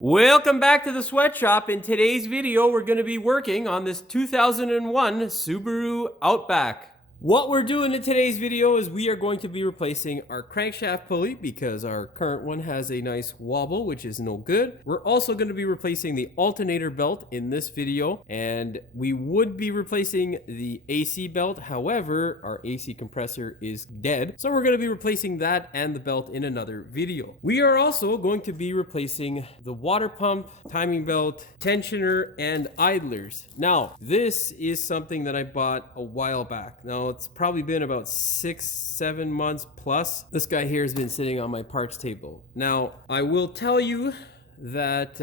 Welcome back to the sweatshop. In today's video, we're going to be working on this 2001 Subaru Outback. What we're doing in today's video is we are going to be replacing our crankshaft pulley because our current one has a nice wobble, which is no good. We're also going to be replacing the alternator belt in this video, and we would be replacing the AC belt. However, our AC compressor is dead, so we're going to be replacing that and the belt in another video. We are also going to be replacing the water pump, timing belt, tensioner, and idlers. Now, this is something that I bought a while back. Now, it's probably been about 6-7 months plus. This guy here has been sitting on my parts table. Now, I will tell you that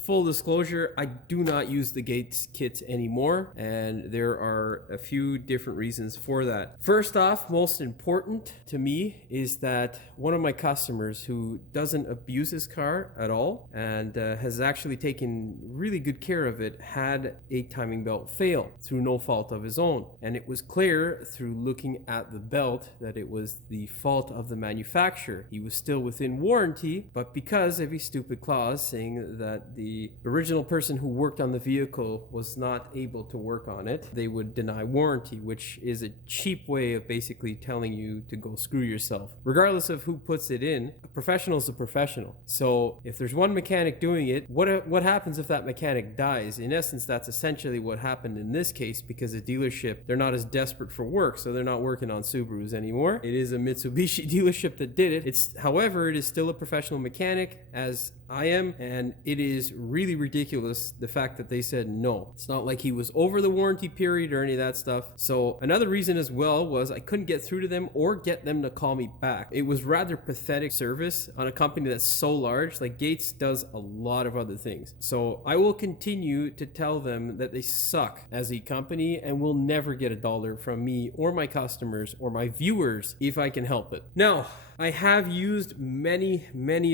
full disclosure, I do not use the Gates kits anymore, and there are a few different reasons for that. First off, most important to me is that one of my customers who doesn't abuse his car at all and has actually taken really good care of it had a timing belt fail through no fault of his own, and it was clear through looking at the belt that it was the fault of the manufacturer. He was still within warranty, but because of a stupid clause saying that the original person who worked on the vehicle was not able to work on it, they would deny warranty, which is a cheap way of basically telling you to go screw yourself. Regardless of who puts it in, a professional is a professional. So if there's one mechanic doing it, what happens if that mechanic dies? In essence, that's essentially what happened in this case, because the dealership, they're not as desperate for work, so they're not working on Subarus anymore. It is a Mitsubishi dealership that did it. However, it is still a professional mechanic, as I am, and it is really ridiculous the fact that they said no. It's not like he was over the warranty period or any of that stuff. So another reason as well was I couldn't get through to them or get them to call me back. It was rather pathetic service on a company that's so large. Like, Gates does a lot of other things. So I will continue to tell them that they suck as a company and will never get $1 from me or my customers or my viewers if I can help it. Now, I have used many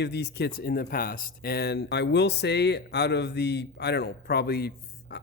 of these kits in the past, and I will say out of the, I don't know, probably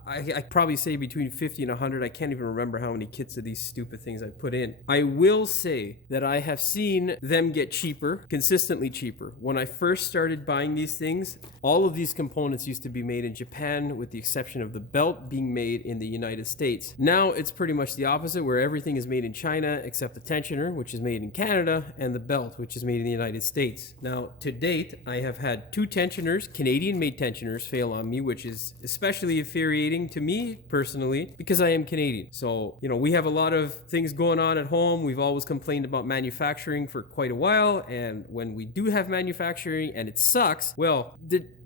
I probably say between 50 and 100. I can't even remember how many kits of these stupid things I put in. I will say that I have seen them get cheaper, consistently cheaper. When I first started buying these things, all of these components used to be made in Japan, with the exception of the belt being made in the United States. Now it's pretty much the opposite, where everything is made in China except the tensioner, which is made in Canada, and the belt, which is made in the United States. Now, to date, I have had 2 tensioners, Canadian-made tensioners, fail on me, which is especially infuriating to me personally because I am Canadian. So, we have a lot of things going on at home. We've always complained about manufacturing for quite a while, and when we do have manufacturing and it sucks, well,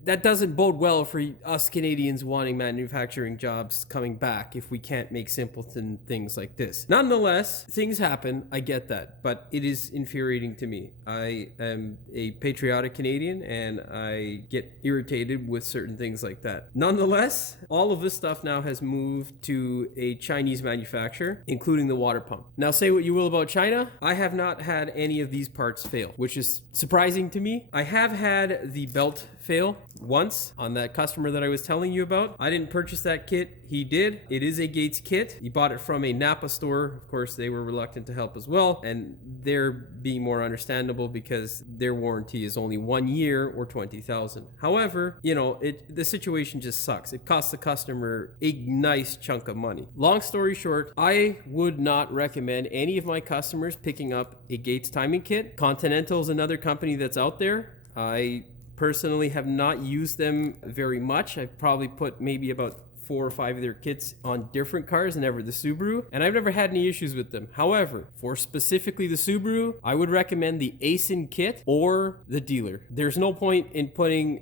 that doesn't bode well for us Canadians wanting manufacturing jobs coming back if we can't make simpleton things like this. Nonetheless, things happen. I get that, but it is infuriating to me. I am a patriotic Canadian, and I get irritated with certain things like that. Nonetheless, all of this stuff now has moved to a Chinese manufacturer, including the water pump. Now, say what you will about China, I have not had any of these parts fail, which is surprising to me. I have had the belt fail once on that customer that I was telling you about. I didn't purchase that kit. He did. It is a Gates kit. He bought it from a Napa store. Of course, they were reluctant to help as well, and they're being more understandable because their warranty is only 1 year or 20,000. However, the situation just sucks. It costs the customer a nice chunk of money. Long story short, I would not recommend any of my customers picking up a Gates timing kit. Continental is another company that's out there. I personally have not used them very much. I've probably put maybe about 4 or 5 of their kits on different cars, never the Subaru, and I've never had any issues with them. However, for specifically the Subaru, I would recommend the ASIN kit or the dealer. There's no point in putting,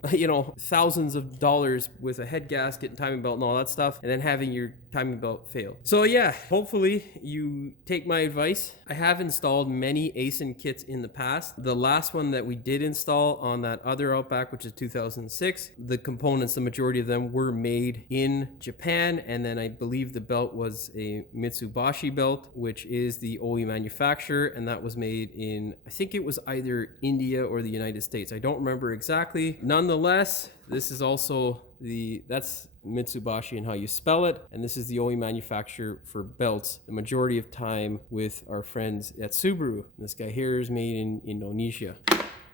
thousands of dollars with a head gasket and timing belt and all that stuff, and then having your timing belt fail. So yeah, hopefully you take my advice. I have installed many ASIN kits in the past. The last one that we did install on that other Outback, which is 2006, the components, the majority of them were made in Japan, and then I believe the belt was a Mitsubishi belt, which is the OE manufacturer, and that was made in, I think it was either India or the United States. I don't remember exactly. Nonetheless, this is also that's Mitsubishi and how you spell it, and this is the OE manufacturer for belts the majority of time with our friends at Subaru. This guy here is made in Indonesia.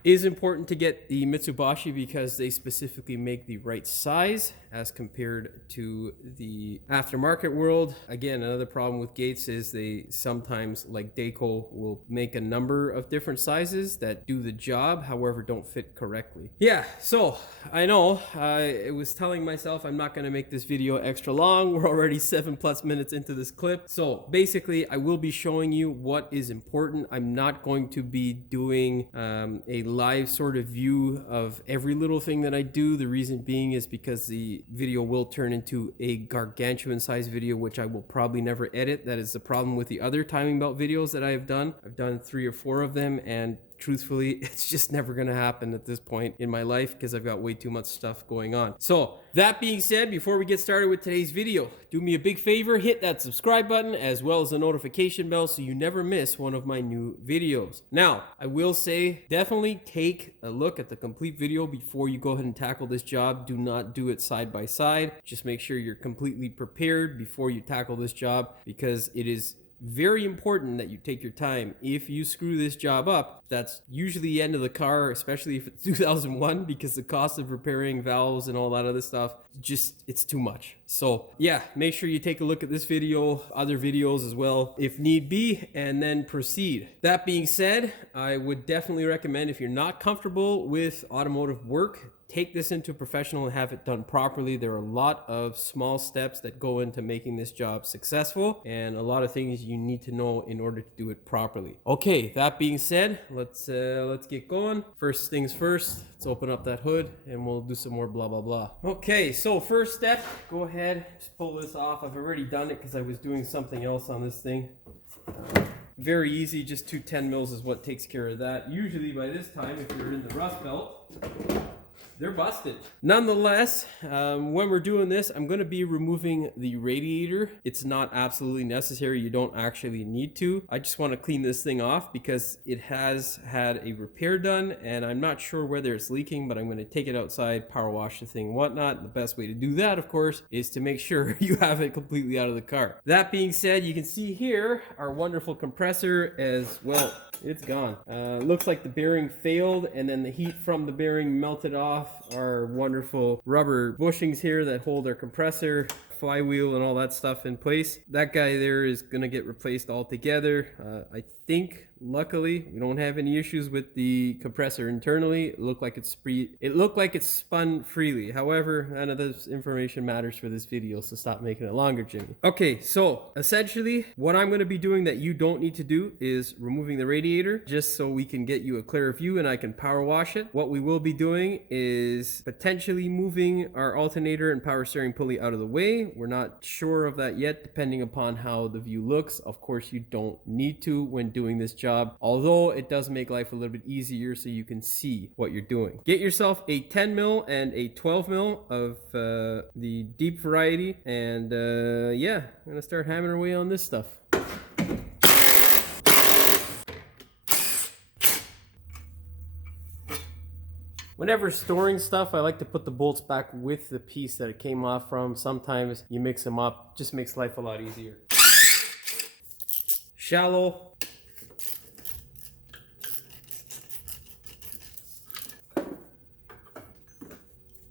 It is important to get the Mitsubishi because they specifically make the right size as compared to the aftermarket world. Again, another problem with Gates is they sometimes, like Dayco, will make a number of different sizes that do the job, however, don't fit correctly. Yeah, so I know I was telling myself I'm not going to make this video extra long. We're already 7+ minutes into this clip. So basically, I will be showing you what is important. I'm not going to be doing a live sort of view of every little thing that I do. The reason being is because the video will turn into a gargantuan size video, which I will probably never edit. That is the problem with the other timing belt videos that I have done. I've done 3 or 4 of them, and truthfully, it's just never gonna happen at this point in my life because I've got way too much stuff going on. So that being said, before we get started with today's video, do me a big favor, hit that subscribe button as well as the notification bell so you never miss one of my new videos. Now, I will say, definitely take a look at the complete video before you go ahead and tackle this job. Do not do it side by side. Just make sure you're completely prepared before you tackle this job, because it is very important that you take your time. If you screw this job up, that's usually the end of the car, especially if it's 2001, because the cost of repairing valves and all that other stuff, just, it's too much. So yeah, make sure you take a look at this video, other videos as well, if need be, and then proceed. That being said, I would definitely recommend, if you're not comfortable with automotive work, take this into a professional and have it done properly. There are a lot of small steps that go into making this job successful, and a lot of things you need to know in order to do it properly. Okay, that being said, let's get going. First things first, let's open up that hood and we'll do some more blah blah blah. Okay, so first step, go ahead, just pull this off. I've already done it because I was doing something else on this thing. Very easy, just 2 10 mils is what takes care of that. Usually by this time, if you're in the rust belt, they're busted. Nonetheless, when we're doing this, I'm going to be removing the radiator. It's not absolutely necessary. You don't actually need to. I just want to clean this thing off because it has had a repair done, and I'm not sure whether it's leaking, but I'm going to take it outside, power wash the thing and whatnot. The best way to do that, of course, is to make sure you have it completely out of the car. That being said, you can see here our wonderful compressor as well. It's gone. Looks like the bearing failed, and then the heat from the bearing melted off our wonderful rubber bushings here that hold our compressor, flywheel, and all that stuff in place. That guy there is gonna get replaced altogether. I think, luckily, we don't have any issues with the compressor internally. It looked like it's spun freely. However, none of this information matters for this video, so stop making it longer, Jimmy. Okay, so essentially, what I'm going to be doing that you don't need to do is removing the radiator, just so we can get you a clearer view and I can power wash it. What we will be doing is potentially moving our alternator and power steering pulley out of the way. We're not sure of that yet, depending upon how the view looks. Of course, you don't need to when doing this job, although it does make life a little bit easier so you can see what you're doing. Get yourself a 10 mil and a 12 mil of the deep variety, and yeah, I'm gonna start hammering away on this stuff. Whenever storing stuff, I like to put the bolts back with the piece that it came off from. Sometimes you mix them up, just makes life a lot easier. Shallow.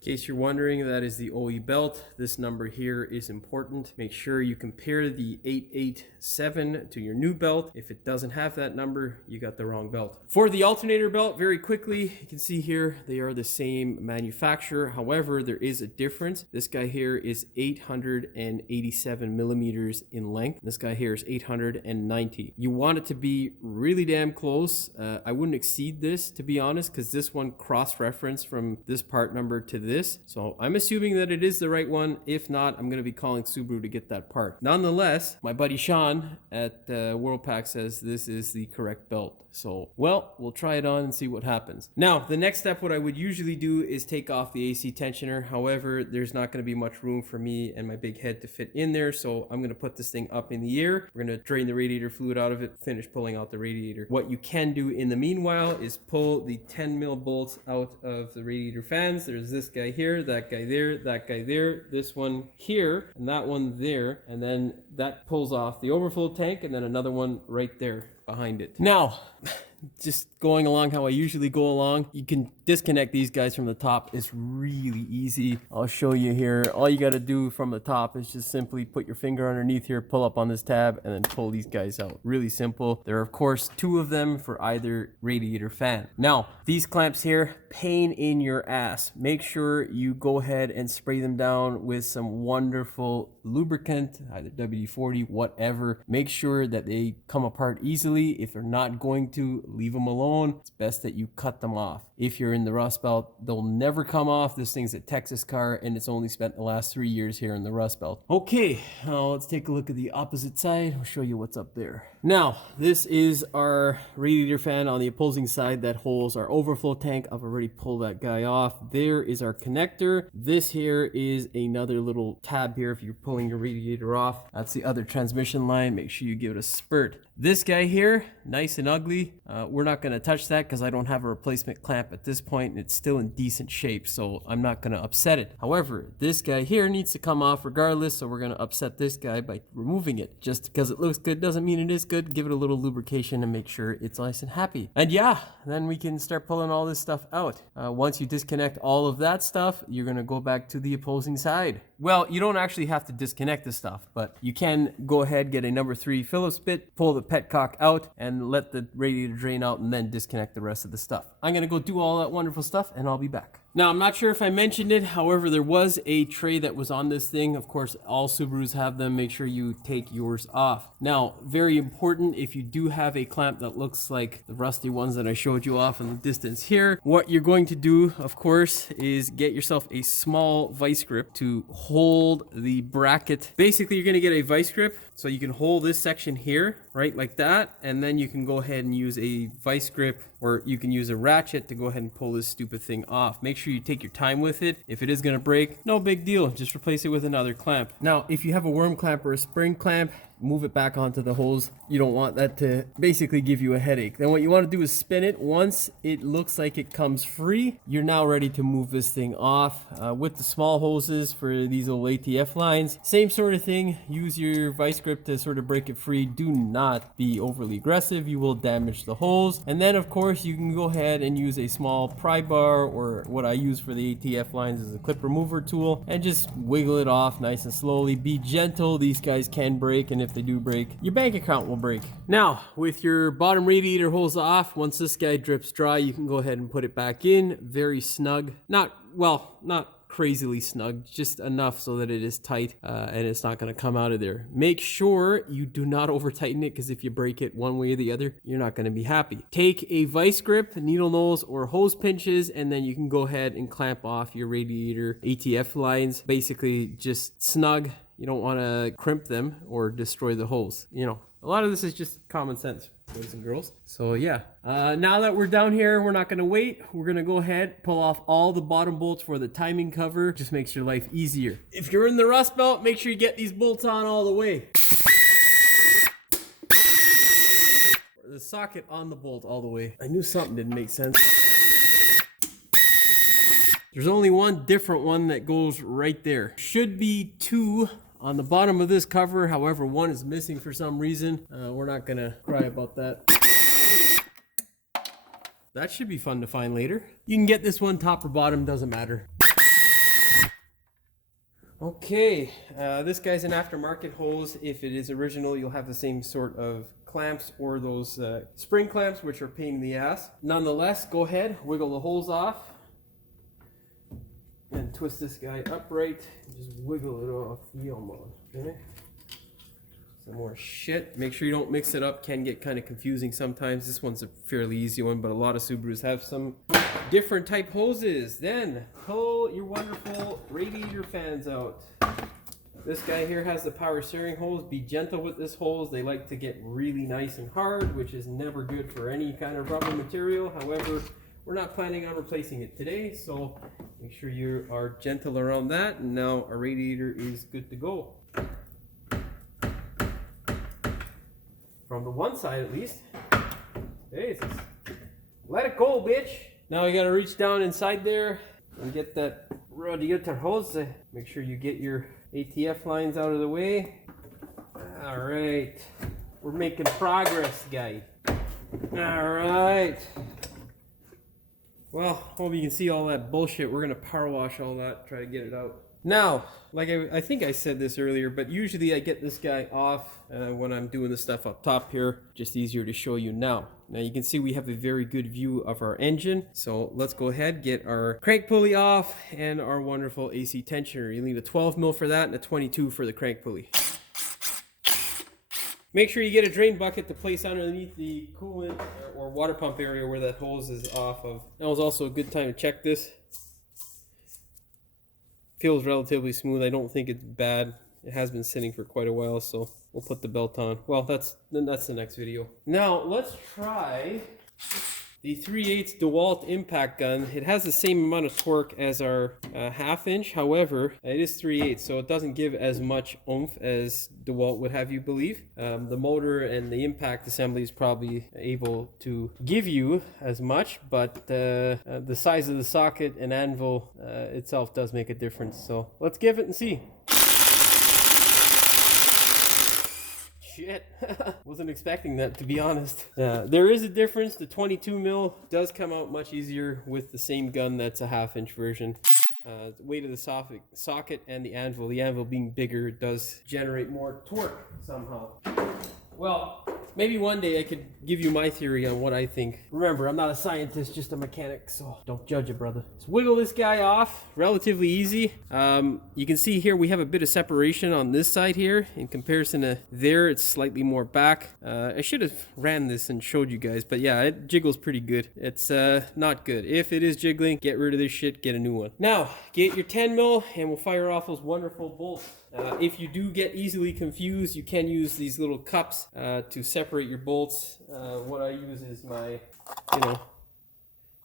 In case you're wondering, that is the OE belt. This number here is important. Make sure you compare the 887 to your new belt. If it doesn't have that number, you got the wrong belt. For the alternator belt, very quickly, you can see here they are the same manufacturer. However, there is a difference. This guy here is 887 millimeters in length. This guy here is 890. You want it to be really damn close. I wouldn't exceed this, to be honest, because this one cross-referenced from this part number to this. So I'm assuming that it is the right one. If not, I'm going to be calling Subaru to get that part. Nonetheless, my buddy Sean at WorldPack says this is the correct belt. So, well, we'll try it on and see what happens. Now, the next step, what I would usually do is take off the AC tensioner. However, there's not going to be much room for me and my big head to fit in there. So I'm going to put this thing up in the air. We're going to drain the radiator fluid out of it, finish pulling out the radiator. What you can do in the meanwhile is pull the 10 mil bolts out of the radiator fans. There's this guy here, that guy there, that guy there, this one here, and that one there. And then that pulls off the overflow tank, and then another one right there behind it. Now, just going along how I usually go along. You can disconnect these guys from the top. It's really easy. I'll show you here. All you got to do from the top is just simply put your finger underneath here, pull up on this tab, and then pull these guys out. Really simple. There are, of course, 2 of them for either radiator fan. Now, these clamps here, pain in your ass. Make sure you go ahead and spray them down with some wonderful lubricant, either WD-40, whatever. Make sure that they come apart easily. If they're not going to, leave them alone. It's best that you cut them off. If you're in the Rust Belt, they'll never come off. This thing's a Texas car, and it's only spent the last 3 years here in the Rust Belt. Okay, let's take a look at the opposite side. I'll show you what's up there. Now, this is our radiator fan on the opposing side that holds our overflow tank. I've already pulled that guy off. There is our connector. This here is another little tab here if you're pulling your radiator off. That's the other transmission line. Make sure you give it a spurt. This guy here, nice and ugly. We're not going to touch that because I don't have a replacement clamp at this point, and it's still in decent shape, so I'm not going to upset it. However, this guy here needs to come off regardless, so we're going to upset this guy by removing it. Just because it looks good doesn't mean it is good. Give it a little lubrication and make sure it's nice and happy. And yeah, then we can start pulling all this stuff out. Once you disconnect all of that stuff, you're going to go back to the opposing side. Well, you don't actually have to disconnect the stuff, but you can go ahead, get a number 3 Phillips bit, pull the petcock out, and let the radiator drain out, and then disconnect the rest of the stuff. I'm going to go do all that wonderful stuff, and I'll be back. Now, I'm not sure if I mentioned it. However, there was a tray that was on this thing. Of course, all Subarus have them. Make sure you take yours off. Now, very important, if you do have a clamp that looks like the rusty ones that I showed you off in the distance here, what you're going to do, of course, is get yourself a small vice grip to hold the bracket. Basically, you're going to get a vice grip so you can hold this section here, right, like that, and then you can go ahead and use a vice grip, or you can use a ratchet to go ahead and pull this stupid thing off. Make sure you take your time with it. If it is going to break, no big deal. Just replace it with another clamp. Now, if you have a worm clamp or a spring clamp, move it back onto the hose. You don't want that to basically give you a headache. Then what you want to do is spin it. Once it looks like it comes free, you're now ready to move this thing off. With the small hoses for these little ATF lines, same sort of thing. Use your vice grip to sort of break it free. Do not be overly aggressive. You will damage the hose. And then of course you can go ahead and use a small pry bar, or what I use for the ATF lines is a clip remover tool, and just wiggle it off nice and slowly. Be gentle. These guys can break, and if they do break, your bank account will break. Now, with your bottom radiator hose off, once this guy drips dry, you can go ahead and put it back in. Very snug. Not crazily snug, just enough so that it is tight and it's not going to come out of there. Make sure you do not over tighten it, because if you break it one way or the other, you're not going to be happy. Take a vice grip, needle nose, or hose pinches, and then you can go ahead and clamp off your radiator ATF lines. Basically just snug. You don't want to crimp them or destroy the hose. You know, a lot of this is just common sense, boys and girls. So yeah, now that we're down here, we're not going to wait. We're going to go ahead, pull off all the bottom bolts for the timing cover. Just makes your life easier. If you're in the Rust Belt, make sure you get these bolts on all the way. The socket on the bolt all the way. I knew something didn't make sense. There's only one different one that goes right there. Should be 2 on the bottom of this cover. However, one is missing for some reason. We're not gonna cry about that. That should be fun to find later. You can get this one top or bottom, doesn't matter. Okay, this guy's an aftermarket hose. If it is original, you'll have the same sort of clamps, or those spring clamps, which are a pain in the ass. Nonetheless, go ahead, wiggle the holes off, and twist this guy upright. Just wiggle it off. Okay. Some more shit. Make sure you don't mix it up. Can get kind of confusing sometimes. This one's a fairly easy one, but a lot of Subarus have some different type hoses. Then pull your wonderful radiator fans out. This guy here has the power steering hose. Be gentle with this hose. They like to get really nice and hard, which is never good for any kind of rubber material. However, we're not planning on replacing it today, so make sure you are gentle around that. And now our radiator is good to go. From the one side at least. Jesus. Let it go, bitch. Now you gotta reach down inside there and get that radiator hose. Make sure you get your ATF lines out of the way. All right. We're making progress, guy. All right. Well, hope you can see all that bullshit. We're gonna power wash all that, try to get it out. Now, like I think I said this earlier, but usually I get this guy off when I'm doing the stuff up top here. Just easier to show you now. Now you can see we have a very good view of our engine. So let's go ahead, get our crank pulley off and our wonderful AC tensioner. You need a 12 mil for that and a 22 for the crank pulley. Make sure you get a drain bucket to place underneath the coolant or water pump area where that hose is off of. Now is also a good time to check this. Feels relatively smooth. I don't think it's bad. It has been sitting for quite a while, so we'll put the belt on. Well, that's the next video. Now let's try the 3/8 DeWalt impact gun. It has the same amount of torque as our half inch. However, it is 3/8, so it doesn't give as much oomph as DeWalt would have you believe. The motor and the impact assembly is probably able to give you as much, but the size of the socket and anvil itself does make a difference. So let's give it and see. Shit. Wasn't expecting that, to be honest. There is a difference. The 22 mil does come out much easier with the same gun that's a half inch version. The weight of the socket and the anvil being bigger does generate more torque somehow. Well, maybe one day I could give you my theory on what I think. Remember, I'm not a scientist, just a mechanic, so don't judge it, brother. Let's wiggle this guy off, relatively easy. You can see here we have a bit of separation on this side here. In comparison to there, it's slightly more back. I should have ran this and showed you guys, but yeah, it jiggles pretty good. It's not good. If it is jiggling, get rid of this shit, get a new one. Now, get your 10 mil and we'll fire off those wonderful bolts. If you do get easily confused, you can use these little cups to separate your bolts. What I use is my,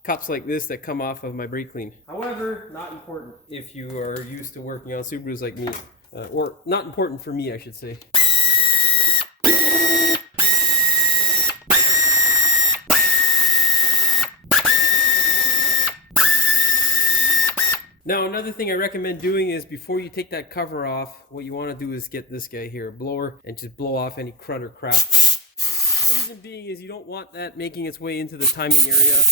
cups like this that come off of my brake clean. However, not important if you are used to working on Subarus like me. Or not important for me, I should say. Now, another thing I recommend doing is before you take that cover off, what you want to do is get this guy here, a blower, and just blow off any crud or crap. The reason being is you don't want that making its way into the timing area.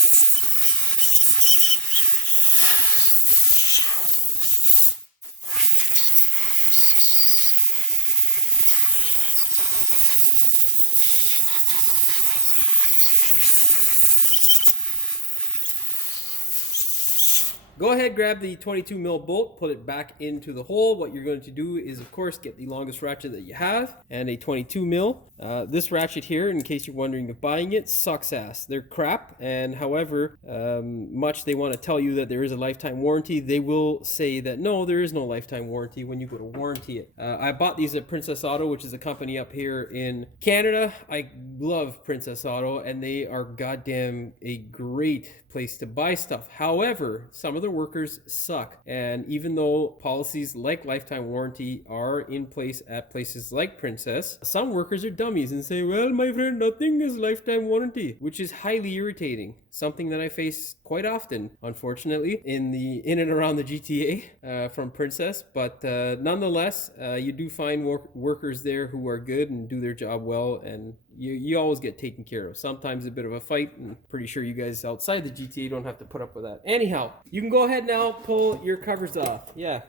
Go ahead, grab the 22 mil bolt, put it back into the hole. What you're going to do is, of course, get the longest ratchet that you have and a 22 mil. This ratchet here, in case you're wondering if buying it, sucks ass. They're crap, and however much they want to tell you that there is a lifetime warranty, they will say that no, there is no lifetime warranty when you go to warranty it. I bought these at Princess Auto, which is a company up here in Canada. I love Princess Auto, and they are goddamn a great place to buy stuff. However, some of the workers suck, and even though policies like lifetime warranty are in place at places like Princess, some workers are dummies and say, well, my friend, nothing is lifetime warranty, which is highly irritating. Something that I face quite often, unfortunately, in and around the GTA from Princess. But nonetheless, you do find workers there who are good and do their job well, and you always get taken care of. Sometimes a bit of a fight, and pretty sure you guys outside the GTA don't have to put up with that. Anyhow, you can go ahead now, pull your covers off. Yeah,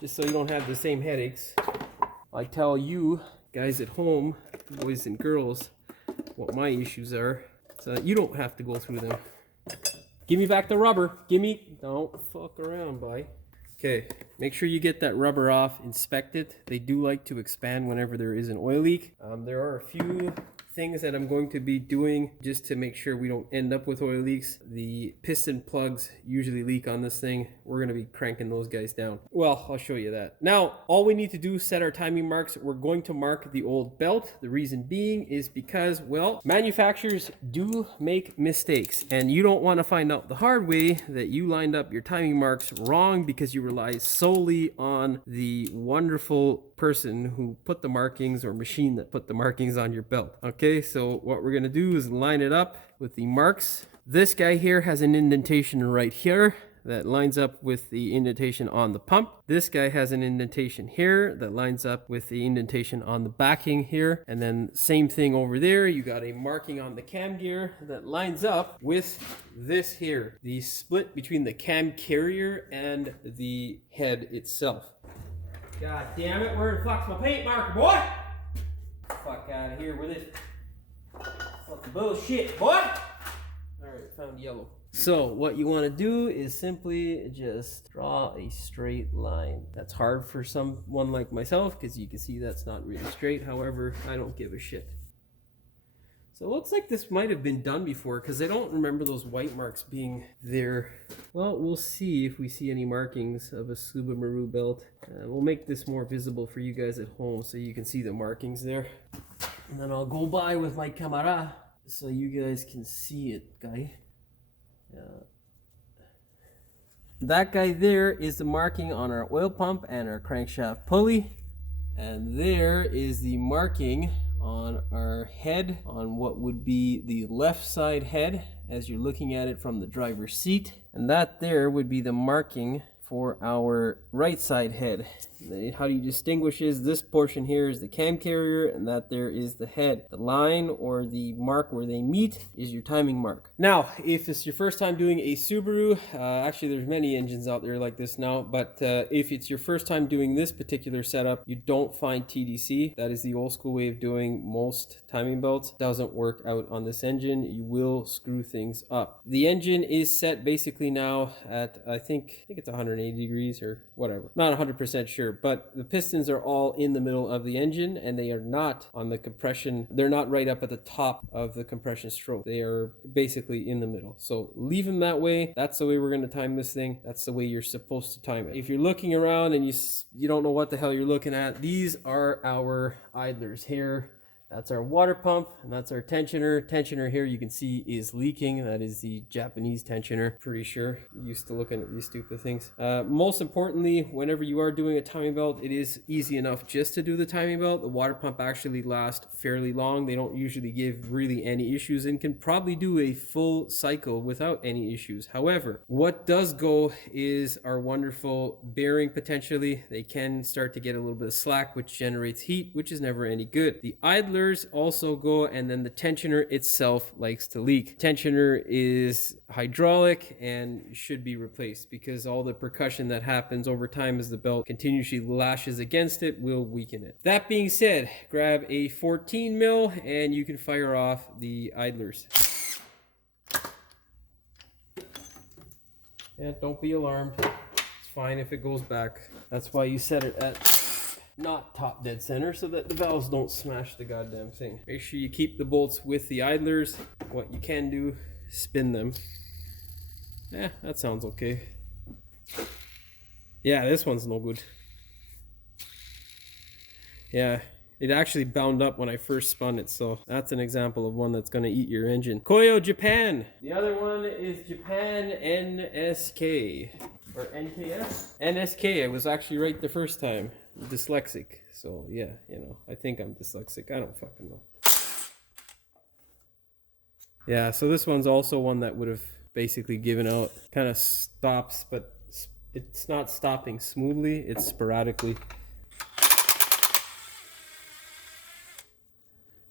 just so you don't have the same headaches. I tell you guys at home, boys and girls, what my issues are, so that you don't have to go through them. Give me back the rubber. Don't fuck around, boy. Okay, make sure you get that rubber off, inspect it. They do like to expand whenever there is an oil leak. There are a few things that I'm going to be doing just to make sure we don't end up with oil leaks. The piston plugs usually leak on this thing. We're going to be cranking those guys down. Well, I'll show you that. Now, all we need to do is set our timing marks. We're going to mark the old belt. The reason being is because, well, manufacturers do make mistakes, and you don't want to find out the hard way that you lined up your timing marks wrong because you rely solely on the wonderful person who put the markings or machine that put the markings on your belt. Okay, so what we're gonna do is line it up with the marks. This guy here has an indentation right here. that lines up with the indentation on the pump. This guy has an indentation here that lines up with the indentation on the backing here. And then same thing over there. You got a marking on the cam gear that lines up with this here, the split between the cam carrier and the head itself. God damn it, where the fuck's my paint marker, boy? Fuck out of here with it. Fucking bullshit, boy! Alright, found yellow. So what you want to do is simply just draw a straight line. That's hard for someone like myself because you can see that's not really straight. However, I don't give a shit. So it looks like this might have been done before because I don't remember those white marks being there. Well, we'll see if we see any markings of a Subaru belt. We'll make this more visible for you guys at home so you can see the markings there. And then I'll go by with my camera so you guys can see it, guy. That guy there is the marking on our oil pump and our crankshaft pulley. And there is the marking on our head, on what would be the left side head as you're looking at it from the driver's seat. And that there would be the marking for our right side head. How do you distinguish is this portion here is the cam carrier and that there is the head. The line or the mark where they meet is your timing mark. Now, if it's your first time doing a Subaru, actually there's many engines out there like this now, but if it's your first time doing this particular setup, you don't find TDC. That is the old school way of doing most timing belts. Doesn't work out on this engine. You will screw things up. The engine is set basically now at, I think it's 180 degrees or whatever. Not 100% sure, but the pistons are all in the middle of the engine and they are not on the compression. They're not right up at the top of the compression stroke. They are basically in the middle. So leave them that way. That's the way we're going to time this thing. That's the way you're supposed to time it. If you're looking around and you don't know what the hell you're looking at, these are our idlers here. That's our water pump, and that's our tensioner. Tensioner here you can see is leaking. That is the Japanese tensioner, pretty sure. Used to looking at these stupid things. Most importantly, whenever you are doing a timing belt, it is easy enough just to do the timing belt. The water pump actually lasts fairly long. They don't usually give really any issues and can probably do a full cycle without any issues. However, what does go is our wonderful bearing potentially. They can start to get a little bit of slack, which generates heat, which is never any good. The idler also go, and then the tensioner itself likes to leak. Tensioner is hydraulic and should be replaced because all the percussion that happens over time as the belt continuously lashes against it will weaken it. That being said, grab a 14 mil and you can fire off the idlers. Yeah, don't be alarmed. It's fine if it goes back. That's why you set it at not top dead center so that the valves don't smash the goddamn thing. Make sure you keep the bolts with the idlers. What you can do, spin them. Yeah, that sounds okay. Yeah, this one's no good. Yeah, it actually bound up when I first spun it, so that's an example of one that's gonna eat your engine. Koyo Japan. The other one is Japan NSK. Or NKS? NSK, I was actually right the first time. Dyslexic, so yeah, you know, I think I'm dyslexic. I don't fucking know. Yeah, so this one's also one that would have basically given out. Kind of stops, but it's not stopping smoothly, it's sporadically.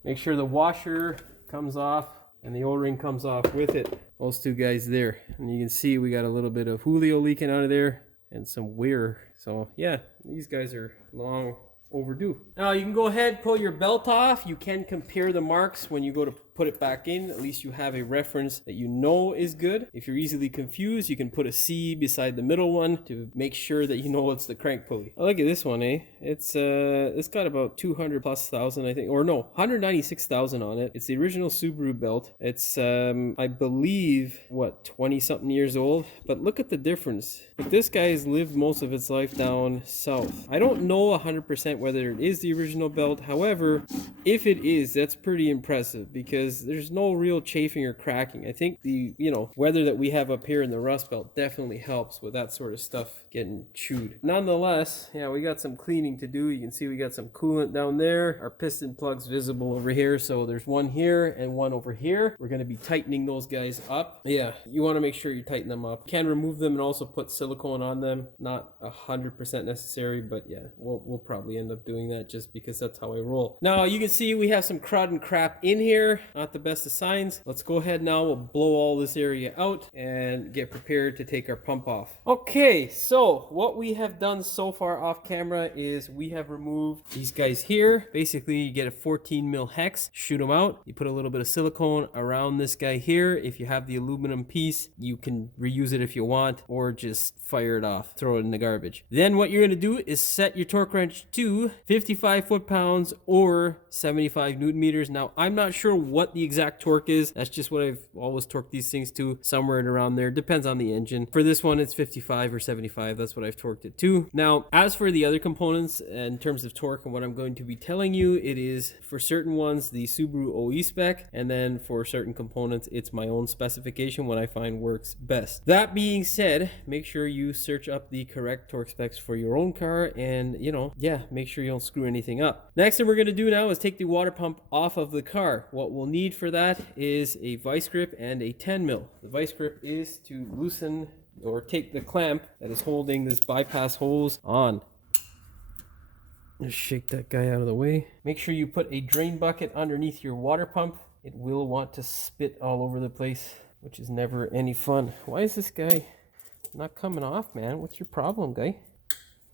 Make sure the washer comes off and the O-ring comes off with it. Those two guys there. And you can see we got a little bit of Julio leaking out of there and some wear. So yeah, these guys are long overdue. Now you can go ahead, pull your belt off. You can compare the marks when you go to put it back in. At least you have a reference that you know is good. If you're easily confused, you can put a C beside the middle one to make sure that you know it's the crank pulley. I look at this one, eh? It's got about 200,000 I think, or no, 196,000 on it. It's the original Subaru belt. It's I believe what, 20 something years old, but look at the difference. Like, this guy's lived most of its life down south. I don't know 100% whether it is the original belt. However, if it is, that's pretty impressive because there's no real chafing or cracking. I think the weather that we have up here in the Rust Belt definitely helps with that sort of stuff getting chewed. Nonetheless, yeah, we got some cleaning to do. You can see we got some coolant down there. Our piston plug's visible over here, so there's one here and one over here. We're going to be tightening those guys up. Yeah, you want to make sure you tighten them up. You can remove them and also put silicone on them. Not 100% necessary, but yeah, we'll probably end up doing that just because that's how I roll. Now, you can see we have some crud and crap in here. Not the best of signs. Let's go ahead now. We'll blow all this area out and get prepared to take our pump off. Okay, so what we have done so far off camera is we have removed these guys here. Basically, you get a 14 mil hex, shoot them out. You put a little bit of silicone around this guy here. If you have the aluminum piece, you can reuse it if you want, or just fire it off, throw it in the garbage. Then what you're gonna do is set your torque wrench to 55 foot-pounds or 75 newton meters. Now, I'm not sure what the exact torque is. That's just what I've always torqued these things to, somewhere around there. Depends on the engine. For this one, it's 55 or 75. That's what I've torqued it to. Now, as for the other components, in terms of torque and what I'm going to be telling you, it is for certain ones, the Subaru OE spec, and then for certain components, it's my own specification, what I find works best. That being said, make sure you search up the correct torque specs for your own car and, you know, yeah, make sure you don't screw anything up. Next thing we're going to do now is take the water pump off of the car. What we'll need for that is a vice grip and a 10 mil. The vice grip is to loosen or take the clamp that is holding this bypass hose on. Just shake that guy out of the way. Make sure you put a drain bucket underneath your water pump. It will want to spit all over the place, which is never any fun. Why is this guy not coming off, man? What's your problem, guy?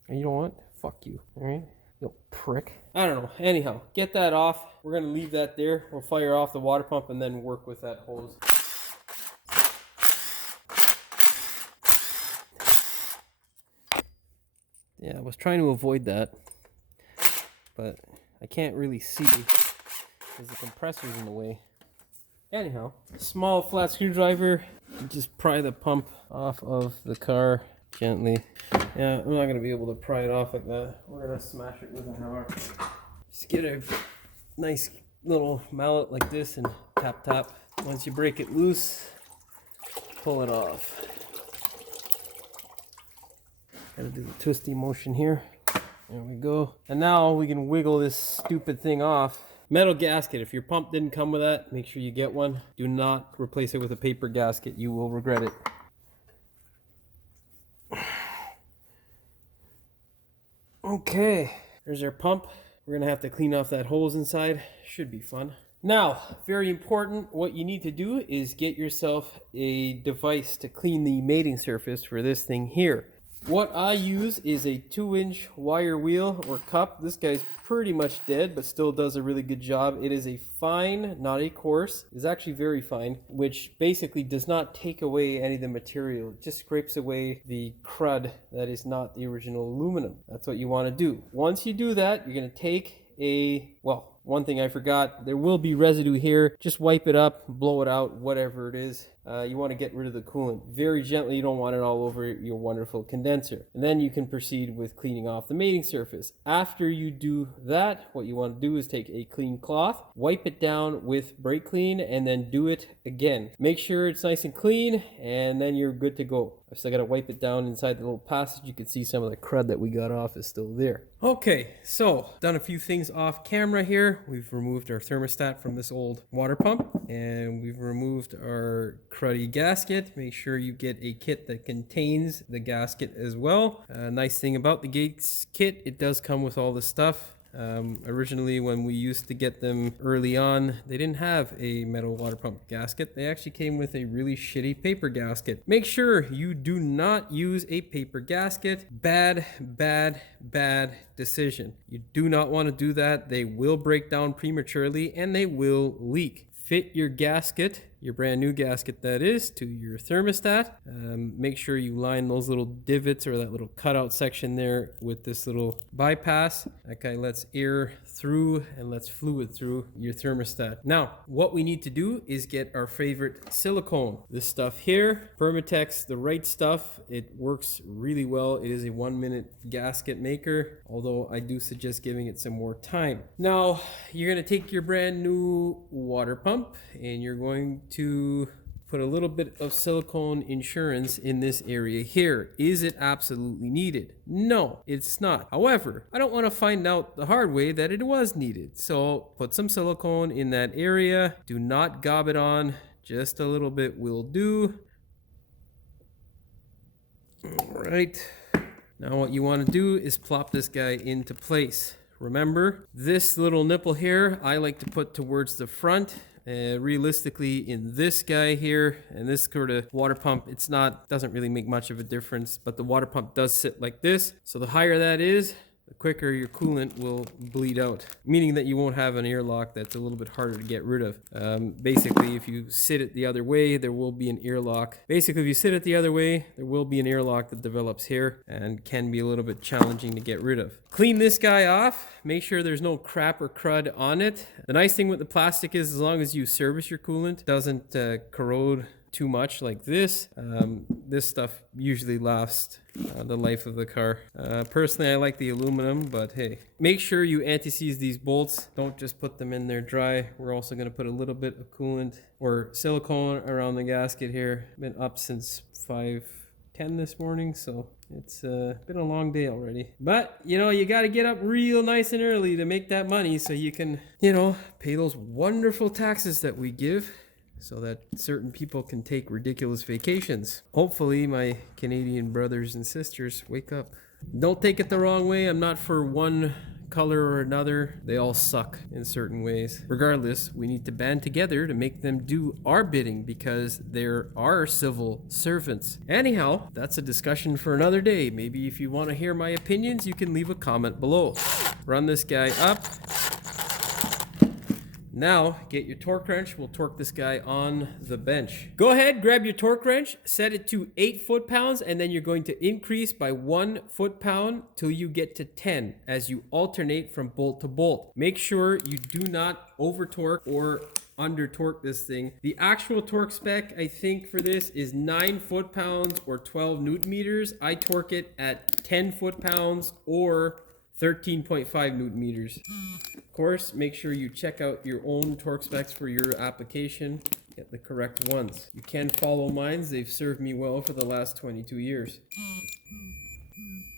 You don't want? Fuck you, all right? You prick. I don't know. Anyhow, get that off. We're going to leave that there. We'll fire off the water pump and then work with that hose. Yeah, I was trying to avoid that, but I can't really see because the compressor's in the way. Anyhow, small flat screwdriver, just pry the pump off of the car gently. Yeah, I'm not going to be able to pry it off like that. We're going to smash it with a hammer. Just get a nice little mallet like this and tap tap. Once you break it loose, pull it off. Gotta do the twisty motion here. There we go. And now we can wiggle this stupid thing off. Metal gasket. If your pump didn't come with that, make sure you get one. Do not replace it with a paper gasket. You will regret it. Okay, there's our pump. We're gonna have to clean off that hose inside. Should be fun. Now, very important, what you need to do is get yourself a device to clean the mating surface for this thing here. What I use is a 2-inch wire wheel or cup. This guy's pretty much dead, but still does a really good job. It is a fine, not a coarse. It's actually very fine, which basically does not take away any of the material. It just scrapes away the crud that is not the original aluminum. That's what you want to do. Once you do that, you're going to take one thing I forgot, there will be residue here. Just wipe it up, blow it out, whatever it is. You want to get rid of the coolant very gently. You don't want it all over your wonderful condenser. And then you can proceed with cleaning off the mating surface. After you do that, what you want to do is take a clean cloth, wipe it down with brake clean, and then do it again. Make sure it's nice and clean, and then you're good to go. I still got to wipe it down inside the little passage. You can see some of the crud that we got off is still there. Okay, so done a few things off camera here. We've removed our thermostat from this old water pump, and we've removed our cruddy gasket. Make sure you get a kit that contains the gasket as well. Nice thing about the Gates kit, it does come with all the stuff. Originally, when we used to get them early on, they didn't have a metal water pump gasket. They actually came with a really shitty paper gasket. Make sure you do not use a paper gasket. Bad decision. You do not want to do that. They will break down prematurely and they will leak. Fit your gasket, your brand new gasket that is, to your thermostat. Make sure you line those little divots or that little cutout section there with this little bypass. That guy lets air through and lets fluid through your thermostat. Now, what we need to do is get our favorite silicone. This stuff here, Permatex, the right stuff. It works really well. It is a 1-minute gasket maker, although I do suggest giving it some more time. Now, you're gonna take your brand new water pump and you're going to put a little bit of silicone insurance in this area here. Is it absolutely needed? No, it's not. However, I don't want to find out the hard way that it was needed. So put some silicone in that area. Do not gob it on. Just a little bit will do. All right. Now what you want to do is plop this guy into place. Remember, this little nipple here, I like to put towards the front. Realistically, in this guy here and this sort of water pump, doesn't really make much of a difference, but the water pump does sit like this. So the higher that is, the quicker your coolant will bleed out, meaning that you won't have an airlock that's a little bit harder to get rid of. Basically, if you sit it the other way, there will be an airlock. Basically, if you sit it the other way, there will be an airlock that develops here and can be a little bit challenging to get rid of. Clean this guy off. Make sure there's no crap or crud on it. The nice thing with the plastic is as long as you service your coolant, it doesn't corrode too much like this. This stuff usually lasts the life of the car. Personally, I like the aluminum, but hey, make sure you anti-seize these bolts. Don't just put them in there dry. We're also going to put a little bit of coolant or silicone around the gasket here. Been up since 5:10 this morning, so it's been a long day already. But you got to get up real nice and early to make that money so you can pay those wonderful taxes that we give, so that certain people can take ridiculous vacations. Hopefully my Canadian brothers and sisters wake up. Don't take it the wrong way. I'm not for one color or another. They all suck in certain ways. Regardless, we need to band together to make them do our bidding because they're our civil servants. Anyhow, that's a discussion for another day. Maybe if you want to hear my opinions, you can leave a comment below. Run this guy up. Now, get your torque wrench. We'll torque this guy on the bench. Go ahead, grab your torque wrench, set it to 8 foot-pounds, and then you're going to increase by 1 foot-pound till you get to 10 as you alternate from bolt to bolt. Make sure you do not over-torque or under-torque this thing. The actual torque spec, I think, for this is 9 foot-pounds or 12 newton meters. I torque it at 10 foot-pounds or 13.5 newton meters. Of course, make sure you check out your own torque specs for your application. Get the correct ones. You can follow mine. They've served me well for the last 22 years.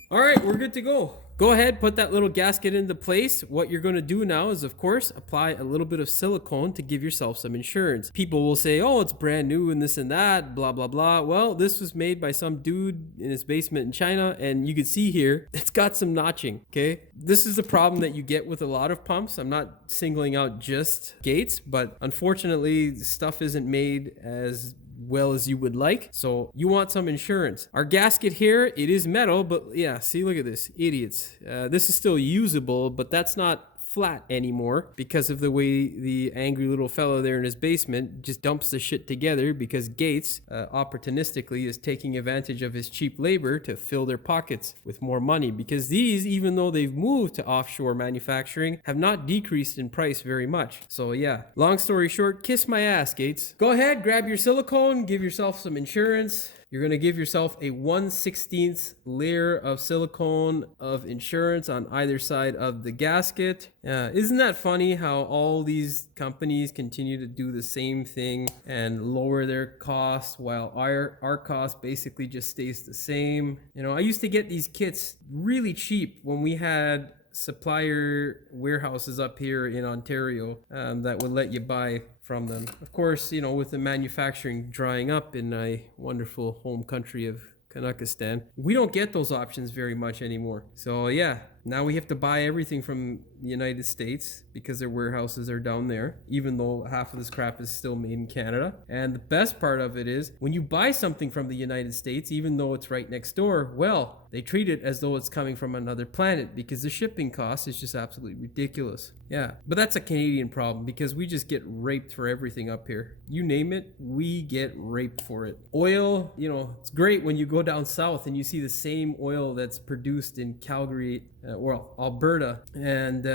All right, we're good to go. Go ahead, put that little gasket into place. What you're going to do now is, of course, apply a little bit of silicone to give yourself some insurance. People will say, oh, it's brand new and this and that, blah, blah, blah. Well, this was made by some dude in his basement in China, and you can see here, it's got some notching, okay? This is the problem that you get with a lot of pumps. I'm not singling out just Gates, but unfortunately, stuff isn't made as well as you would like, so you want some insurance. Our gasket here, it is metal, but yeah, see, look at this, idiots. This is still usable, but that's not flat anymore because of the way the angry little fellow there in his basement just dumps the shit together because Gates opportunistically is taking advantage of his cheap labor to fill their pockets with more money, because these, even though they've moved to offshore manufacturing, have not decreased in price very much. So yeah, long story short, kiss my ass, Gates. Go ahead, grab your silicone, give yourself some insurance. You're going to give yourself a 1/16 layer of silicone of insurance on either side of the gasket. Isn't that funny how all these companies continue to do the same thing and lower their costs while our cost basically just stays the same? I used to get these kits really cheap when we had supplier warehouses up here in Ontario that would let you buy from them. Of course, with the manufacturing drying up in my wonderful home country of Kazakhstan, we don't get those options very much anymore. So yeah, now we have to buy everything from the United States because their warehouses are down there, even though half of this crap is still made in Canada. And the best part of it is when you buy something from the United States, even though it's right next door, well, they treat it as though it's coming from another planet because the shipping cost is just absolutely ridiculous. Yeah, but that's a Canadian problem because we just get raped for everything up here. You name it, we get raped for it. Oil, it's great when you go down south and you see the same oil that's produced in Calgary, Alberta, and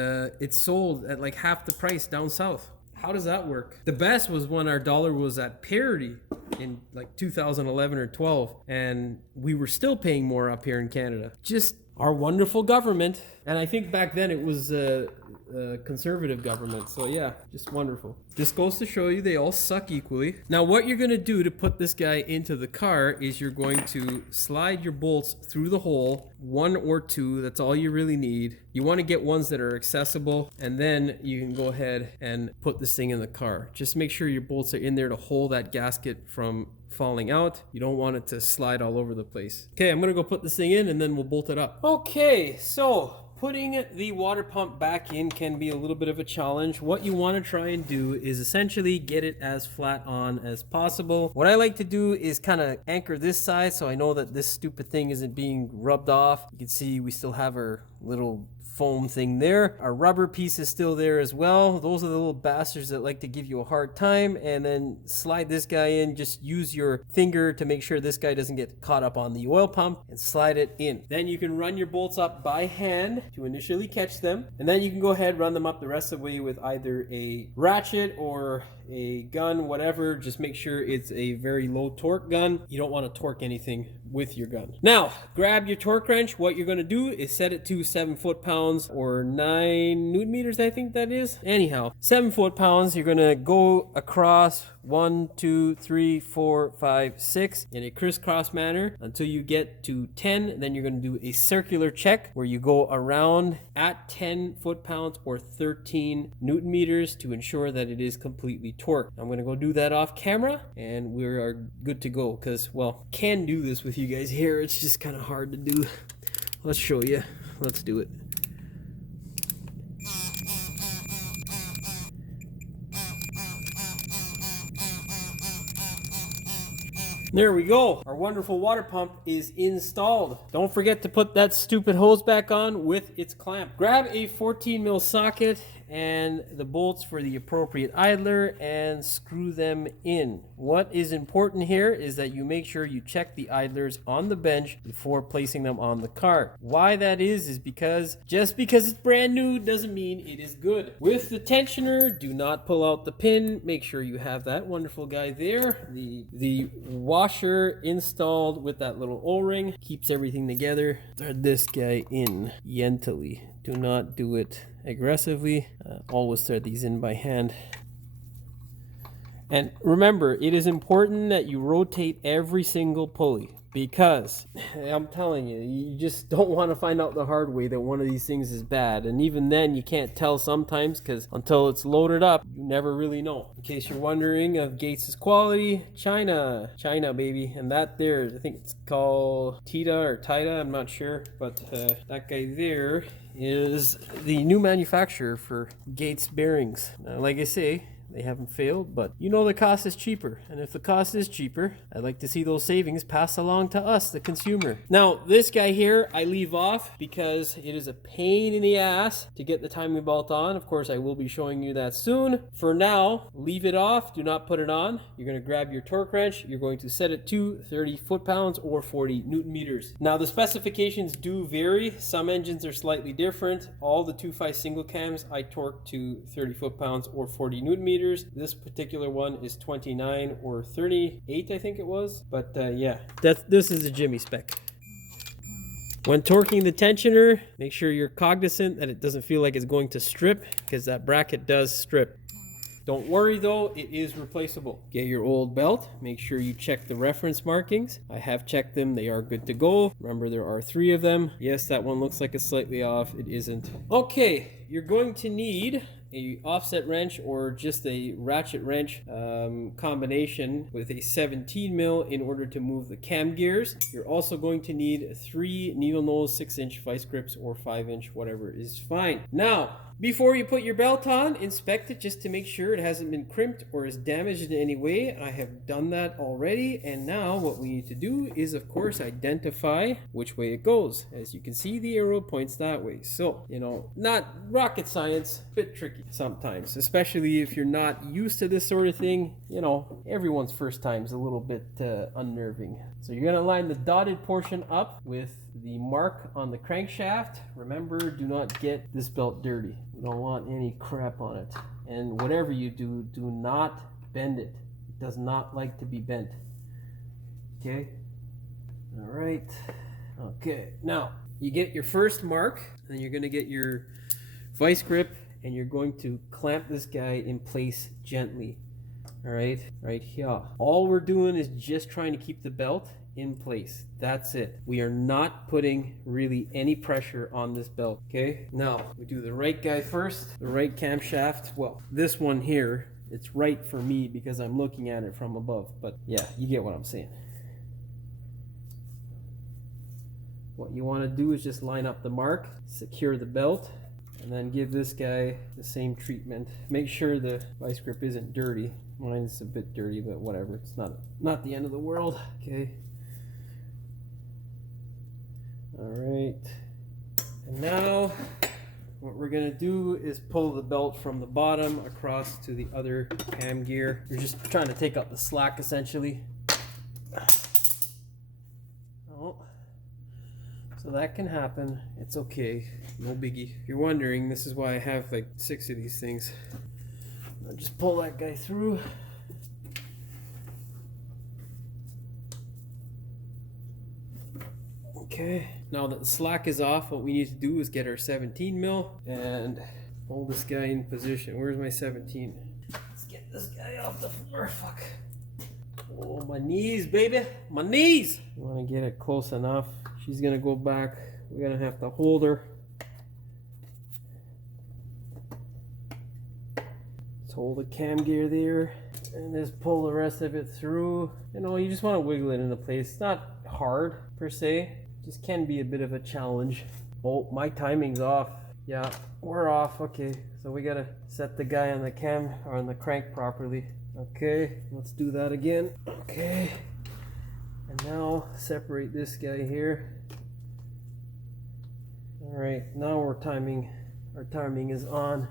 it's sold at like half the price down south. How does that work? The best was when our dollar was at parity in like 2011 or 12, and we were still paying more up here in Canada. Just our wonderful government. And I think back then it was conservative government. So yeah, just wonderful. This goes to show you they all suck equally. Now what you're going to do to put this guy into the car is you're going to slide your bolts through the hole, 1 or 2. That's all you really need. You want to get ones that are accessible, and then you can go ahead and put this thing in the car. Just make sure your bolts are in there to hold that gasket from falling out. You don't want it to slide all over the place. Okay, I'm gonna go put this thing in and then we'll bolt it up. Okay, so putting the water pump back in can be a little bit of a challenge. What you want to try and do is essentially get it as flat on as possible. What I like to do is kind of anchor this side so I know that this stupid thing isn't being rubbed off. You can see we still have our little foam thing there. Our rubber piece is still there as well. Those are the little bastards that like to give you a hard time. And then slide this guy in. Just use your finger to make sure this guy doesn't get caught up on the oil pump, and slide it in. Then you can run your bolts up by hand to initially catch them, and then you can go ahead, run them up the rest of the way with either a ratchet or a gun, whatever. Just make sure it's a very low torque gun. You don't want to torque anything with your gun. Now grab your torque wrench. What you're going to do is set it to 7 foot-pounds or 9 newton meters, I think that is. Anyhow, 7 foot-pounds. You're going to go across 1, 2, 3, 4, 5, 6 in a crisscross manner until you get to 10. Then you're going to do a circular check where you go around at 10 foot-pounds or 13 newton meters to ensure that it is completely torqued. I'm going to go do that off camera and we are good to go, because, well, can do this with you guys here. It's just kind of hard to do. Let's show you. Let's do it. There we go. Our wonderful water pump is installed. Don't forget to put that stupid hose back on with its clamp. Grab a 14 mil socket and the bolts for the appropriate idler and screw them in. What is important here is that you make sure you check the idlers on the bench before placing them on the car. Why that is because just because it's brand new doesn't mean it is good. With the tensioner, do not pull out the pin. Make sure you have that wonderful guy there. The washer installed with that little O-ring keeps everything together. Thread this guy in gently. Do not do it aggressively. Always thread these in by hand. And remember, it is important that you rotate every single pulley, because I'm telling you, you just don't want to find out the hard way that one of these things is bad. And even then, you can't tell sometimes, because until it's loaded up, you never really know. In case you're wondering of Gates' quality, China baby. And that there, I think it's called Tita or Tita, I'm not sure. But that guy there is the new manufacturer for Gates bearings. Now, like I say, they haven't failed, but you know the cost is cheaper. And if the cost is cheaper, I'd like to see those savings passed along to us, the consumer. Now, this guy here, I leave off because it is a pain in the ass to get the timing belt on. Of course, I will be showing you that soon. For now, leave it off. Do not put it on. You're going to grab your torque wrench. You're going to set it to 30 foot-pounds or 40 newton meters. Now, the specifications do vary. Some engines are slightly different. All the 2.5 single cams, I torque to 30 foot-pounds or 40 newton meters. This particular one is 29 or 38, I think it was. But yeah, this is a Jimmy spec. When torquing the tensioner, make sure you're cognizant that it doesn't feel like it's going to strip, because that bracket does strip. Don't worry though, it is replaceable. Get your old belt. Make sure you check the reference markings. I have checked them. They are good to go. Remember, there are 3 of them. Yes, that one looks like it's slightly off. It isn't. Okay, you're going to need a offset wrench or just a ratchet wrench combination with a 17 mil in order to move the cam gears. You're also going to need 3 needle nose 6-inch vice grips or 5-inch, whatever is fine. Now, before you put your belt on, inspect it just to make sure it hasn't been crimped or is damaged in any way. I have done that already, and now what we need to do is, of course, identify which way it goes. As you can see, the arrow points that way. So, you know, not rocket science, a bit tricky sometimes, especially if you're not used to this sort of thing. You know, everyone's first time is a little bit unnerving. So you're going to line the dotted portion up with the mark on the crankshaft. Remember, do not get this belt dirty. You don't want any crap on it. And whatever you do, do not bend it. It does not like to be bent. Okay? All right. Okay. Now, you get your first mark, and then you're going to get your vice grip and you're going to clamp this guy in place gently. All right, right here. All we're doing is just trying to keep the belt in place. That's it. We are not putting really any pressure on this belt. Okay, now we do the right guy first, the right camshaft. Well, this one here, it's right for me because I'm looking at it from above, but yeah, you get what I'm saying. What you want to do is just line up the mark, secure the belt, and then give this guy the same treatment. Make sure the vice grip isn't dirty. Mine's a bit dirty, but whatever. It's not the end of the world. Okay. All right. And now what we're gonna do is pull the belt from the bottom across to the other cam gear. You're just trying to take out the slack essentially. Oh. So that can happen. It's okay. No biggie. If you're wondering, this is why I have like 6 of these things. I'll just pull that guy through. Okay. Now that the slack is off, what we need to do is get our 17 mil and hold this guy in position. Where's my 17? Let's get this guy off the floor. Fuck. Oh, my knees, baby. My knees. You want to get it close enough. She's gonna go back. We're gonna have to hold her. Let's hold the cam gear there and just pull the rest of it through. You know, you just want to wiggle it into place. It's not hard per se. It just can be a bit of a challenge. Oh, my timing's off. Yeah, we're off. Okay, so we gotta set the guy on the cam or on the crank properly. Okay, let's do that again. Okay, and now separate this guy here. All right, now we're timing. Our timing is on.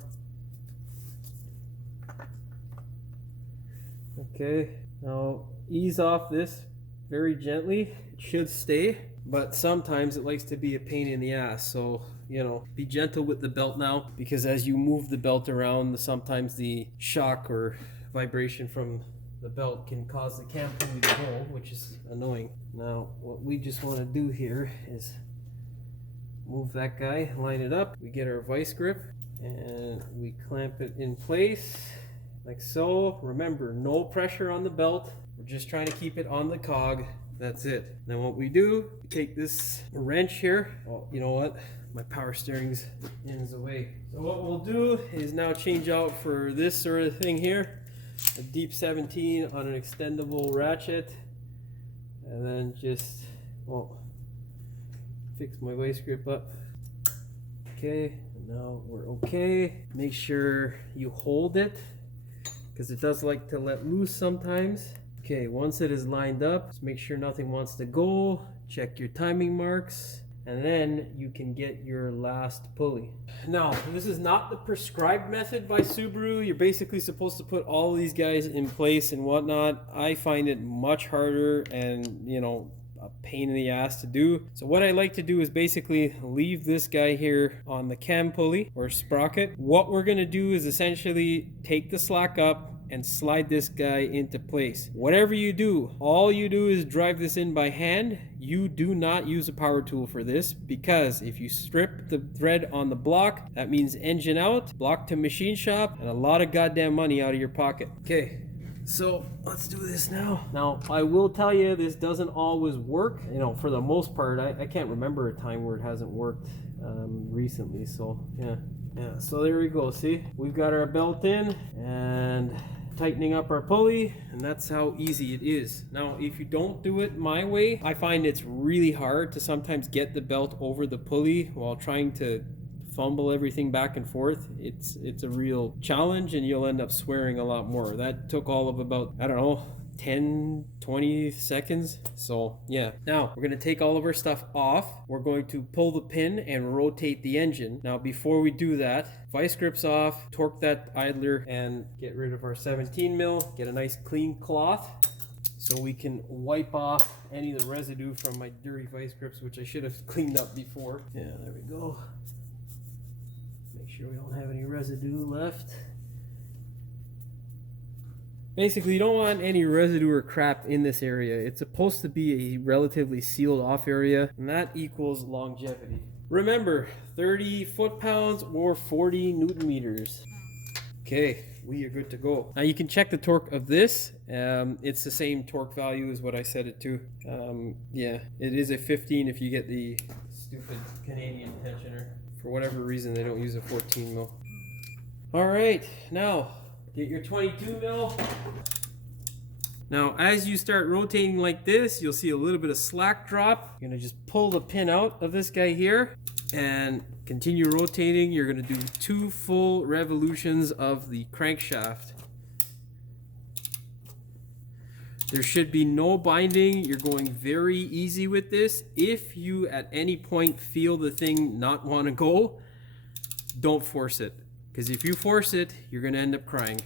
Okay, now ease off this very gently. It should stay, but sometimes it likes to be a pain in the ass. So, you know, be gentle with the belt now, because as you move the belt around, sometimes the shock or vibration from the belt can cause the cam pulley to go, which is annoying. Now, what we just want to do here is move that guy, line it up. We get our vice grip and we clamp it in place like so. Remember, no pressure on the belt. We're just trying to keep it on the cog. That's it. Then what we do, we take this wrench here. Oh, you know what? My power steering's ends away. So what we'll do is now change out for this sort of thing here. A deep 17 on an extendable ratchet. And then just, well, fix my vice grip up. Okay, now we're okay. Make sure you hold it, because it does like to let loose sometimes. Okay, once it is lined up, just make sure nothing wants to go. Check your timing marks, and then you can get your last pulley. Now, this is not the prescribed method by Subaru. You're basically supposed to put all these guys in place and whatnot. I find it much harder and, you know, a pain in the ass to do. So what I like to do is basically leave this guy here on the cam pulley or sprocket. What we're going to do is essentially take the slack up and slide this guy into place. Whatever you do, all you do is drive this in by hand. You do not use a power tool for this, because if you strip the thread on the block, that means engine out, block to machine shop, and a lot of goddamn money out of your pocket. Okay, so let's do this now. Now, I will tell you, this doesn't always work. You know, for the most part, I can't remember a time where it hasn't worked recently. So yeah, so there we go. See, we've got our belt in and tightening up our pulley, and that's how easy it is. Now, if you don't do it my way, I find it's really hard to sometimes get the belt over the pulley while trying to fumble everything back and forth. It's a real challenge, and you'll end up swearing a lot more. That took all of about, I don't know, 10-20 seconds. So yeah, now we're going to take all of our stuff off. We're going to pull the pin and rotate the engine. Now, before we do that, vice grips off, torque that idler, and get rid of our 17 mil. Get a nice clean cloth so we can wipe off any of the residue from my dirty vice grips, which I should have cleaned up before. Yeah, there we go. Make sure we don't have any residue left. Basically, you don't want any residue or crap in this area. It's supposed to be a relatively sealed off area, and that equals longevity. Remember, 30 foot-pounds or 40 Newton meters. Okay, we are good to go. Now you can check the torque of this. It's the same torque value as what I set it to. Yeah, it is a 15 if you get the stupid Canadian tensioner. For whatever reason, they don't use a 14 mil. All right, now get your 22 mil. Now, as you start rotating like this, you'll see a little bit of slack drop. You're gonna just pull the pin out of this guy here and continue rotating. You're gonna do 2 full revolutions of the crankshaft. There should be no binding. You're going very easy with this. If you at any point feel the thing not want to go, don't force it. Because if you force it, you're going to end up crying.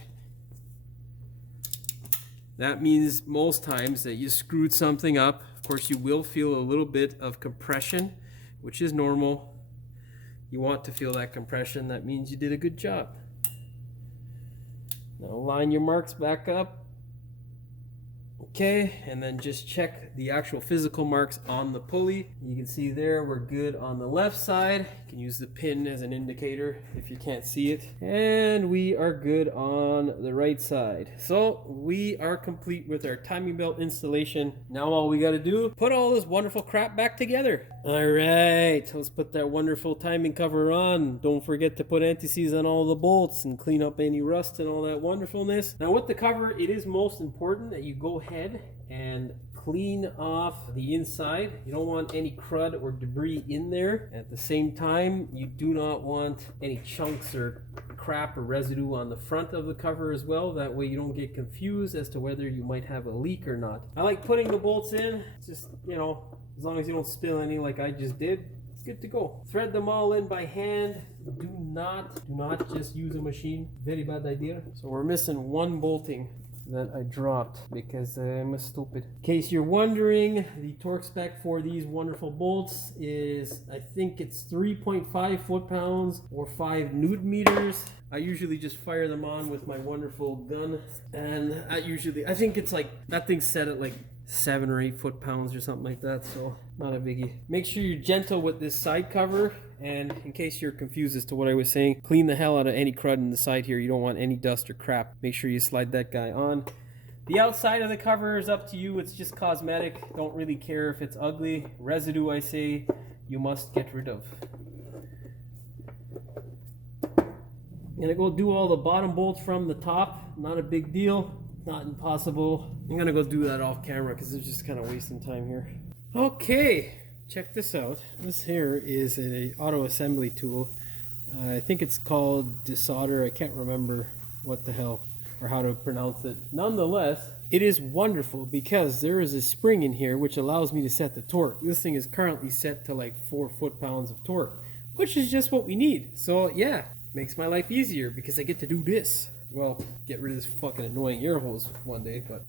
That means most times that you screwed something up. Of course, you will feel a little bit of compression, which is normal. You want to feel that compression. That means you did a good job. Now line your marks back up. Okay, and then just check the actual physical marks on the pulley. You can see there we're good on the left side. You can use the pin as an indicator if you can't see it. And we are good on the right side. So we are complete with our timing belt installation. Now all we gotta do, put all this wonderful crap back together. All right, let's put that wonderful timing cover on. Don't forget to put anti-seize on all the bolts and clean up any rust and all that wonderfulness. Now with the cover, it is most important that you go ahead and clean off the inside. You don't want any crud or debris in there. At the same time, you do not want any chunks or crap or residue on the front of the cover as well. That way you don't get confused as to whether you might have a leak or not. I like putting the bolts in, just, you know, as long as you don't spill any like I just did, it's good to go. Thread them all in by hand. Do not just use a machine. Very bad idea. So we're missing one bolting that I dropped because I'm stupid. In case you're wondering, the torque spec for these wonderful bolts is, I think it's 3.5 foot-pounds or 5 Newton meters. I usually just fire them on with my wonderful gun, and I think it's like, that thing's set at like 7 or 8 foot-pounds or something like that, so not a biggie. Make sure you're gentle with this side cover, and in case you're confused as to what I was saying, clean the hell out of any crud in the side here. You don't want any dust or crap. Make sure you slide that guy on. The outside of the cover is up to you. It's just cosmetic. Don't really care if it's ugly. Residue, I say, you must get rid of. I'm gonna go do all the bottom bolts from the top. Not a big deal. Not impossible. I'm gonna go do that off camera because it's just kind of wasting time here. Okay, check this out. This here is a auto assembly tool. I think it's called Disassembly. I can't remember what the hell or how to pronounce it. Nonetheless, it is wonderful because there is a spring in here which allows me to set the torque. This thing is currently set to like 4 foot-pounds of torque, which is just what we need. So yeah, makes my life easier because I get to do this. Well, get rid of this fucking annoying air hose one day, but...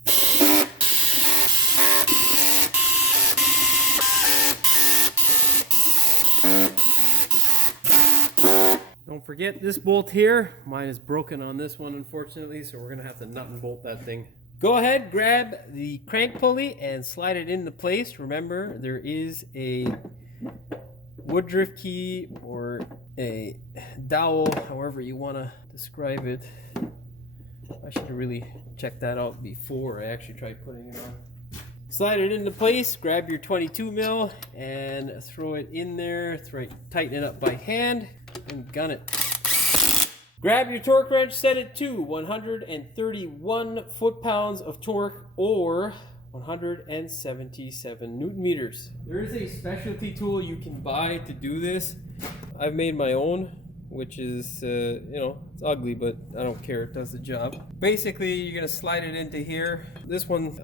Don't forget this bolt here. Mine is broken on this one, unfortunately, so we're gonna have to nut and bolt that thing. Go ahead, grab the crank pulley and slide it into place. Remember, there is a woodruff key or a dowel, however you want to describe it. I should have really checked that out before I actually tried putting it on. Slide it into place, grab your 22 mil and throw it in there, tighten it up by hand and gun it. Grab your torque wrench, set it to 131 foot-pounds of torque or 177 Newton meters. There is a specialty tool you can buy to do this. I've made my own, which is, you know, it's ugly, but I don't care, it does the job. Basically, you're gonna slide it into here. This one,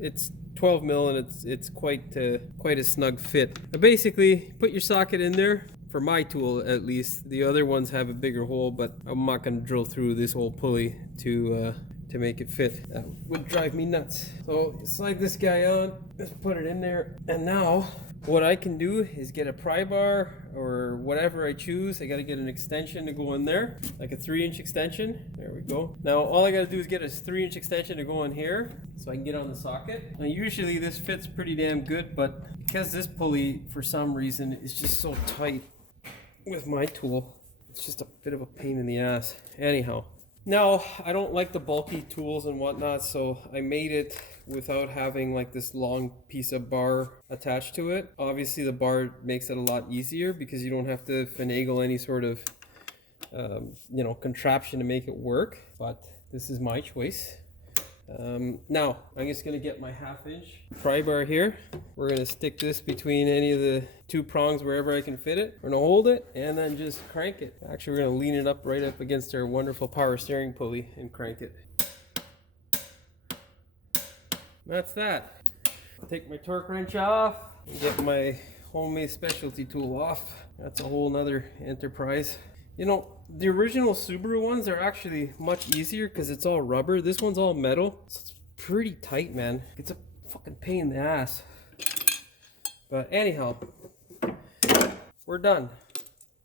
it's 12 mil and it's quite a snug fit. But basically, put your socket in there, for my tool at least. The other ones have a bigger hole, but I'm not gonna drill through this whole pulley to make it fit. That would drive me nuts. So slide this guy on, let's put it in there, and now What I can do is get a pry bar or whatever I choose. I got to get an extension to go in there, like a 3-inch extension. There we go. Now all I got to do is get a 3-inch extension to go in here so I can get on the socket. Now usually this fits pretty damn good, but because this pulley for some reason is just so tight with my tool, it's just a bit of a pain in the ass. Anyhow, now I don't like the bulky tools and whatnot, so I made it without having like this long piece of bar attached to it. Obviously the bar makes it a lot easier because you don't have to finagle any sort of contraption to make it work, but this is my choice. Now I'm just gonna get my 1/2-inch pry bar here. We're gonna stick this between any of the 2 prongs wherever I can fit it. We're gonna hold it and then just crank it. Actually, we're gonna lean it up right up against our wonderful power steering pulley and crank it. That's that. I'll take my torque wrench off and get my homemade specialty tool off. That's a whole nother enterprise. You know, the original Subaru ones are actually much easier because it's all rubber. This one's all metal, so it's pretty tight, man. It's a fucking pain in the ass. But anyhow, we're done.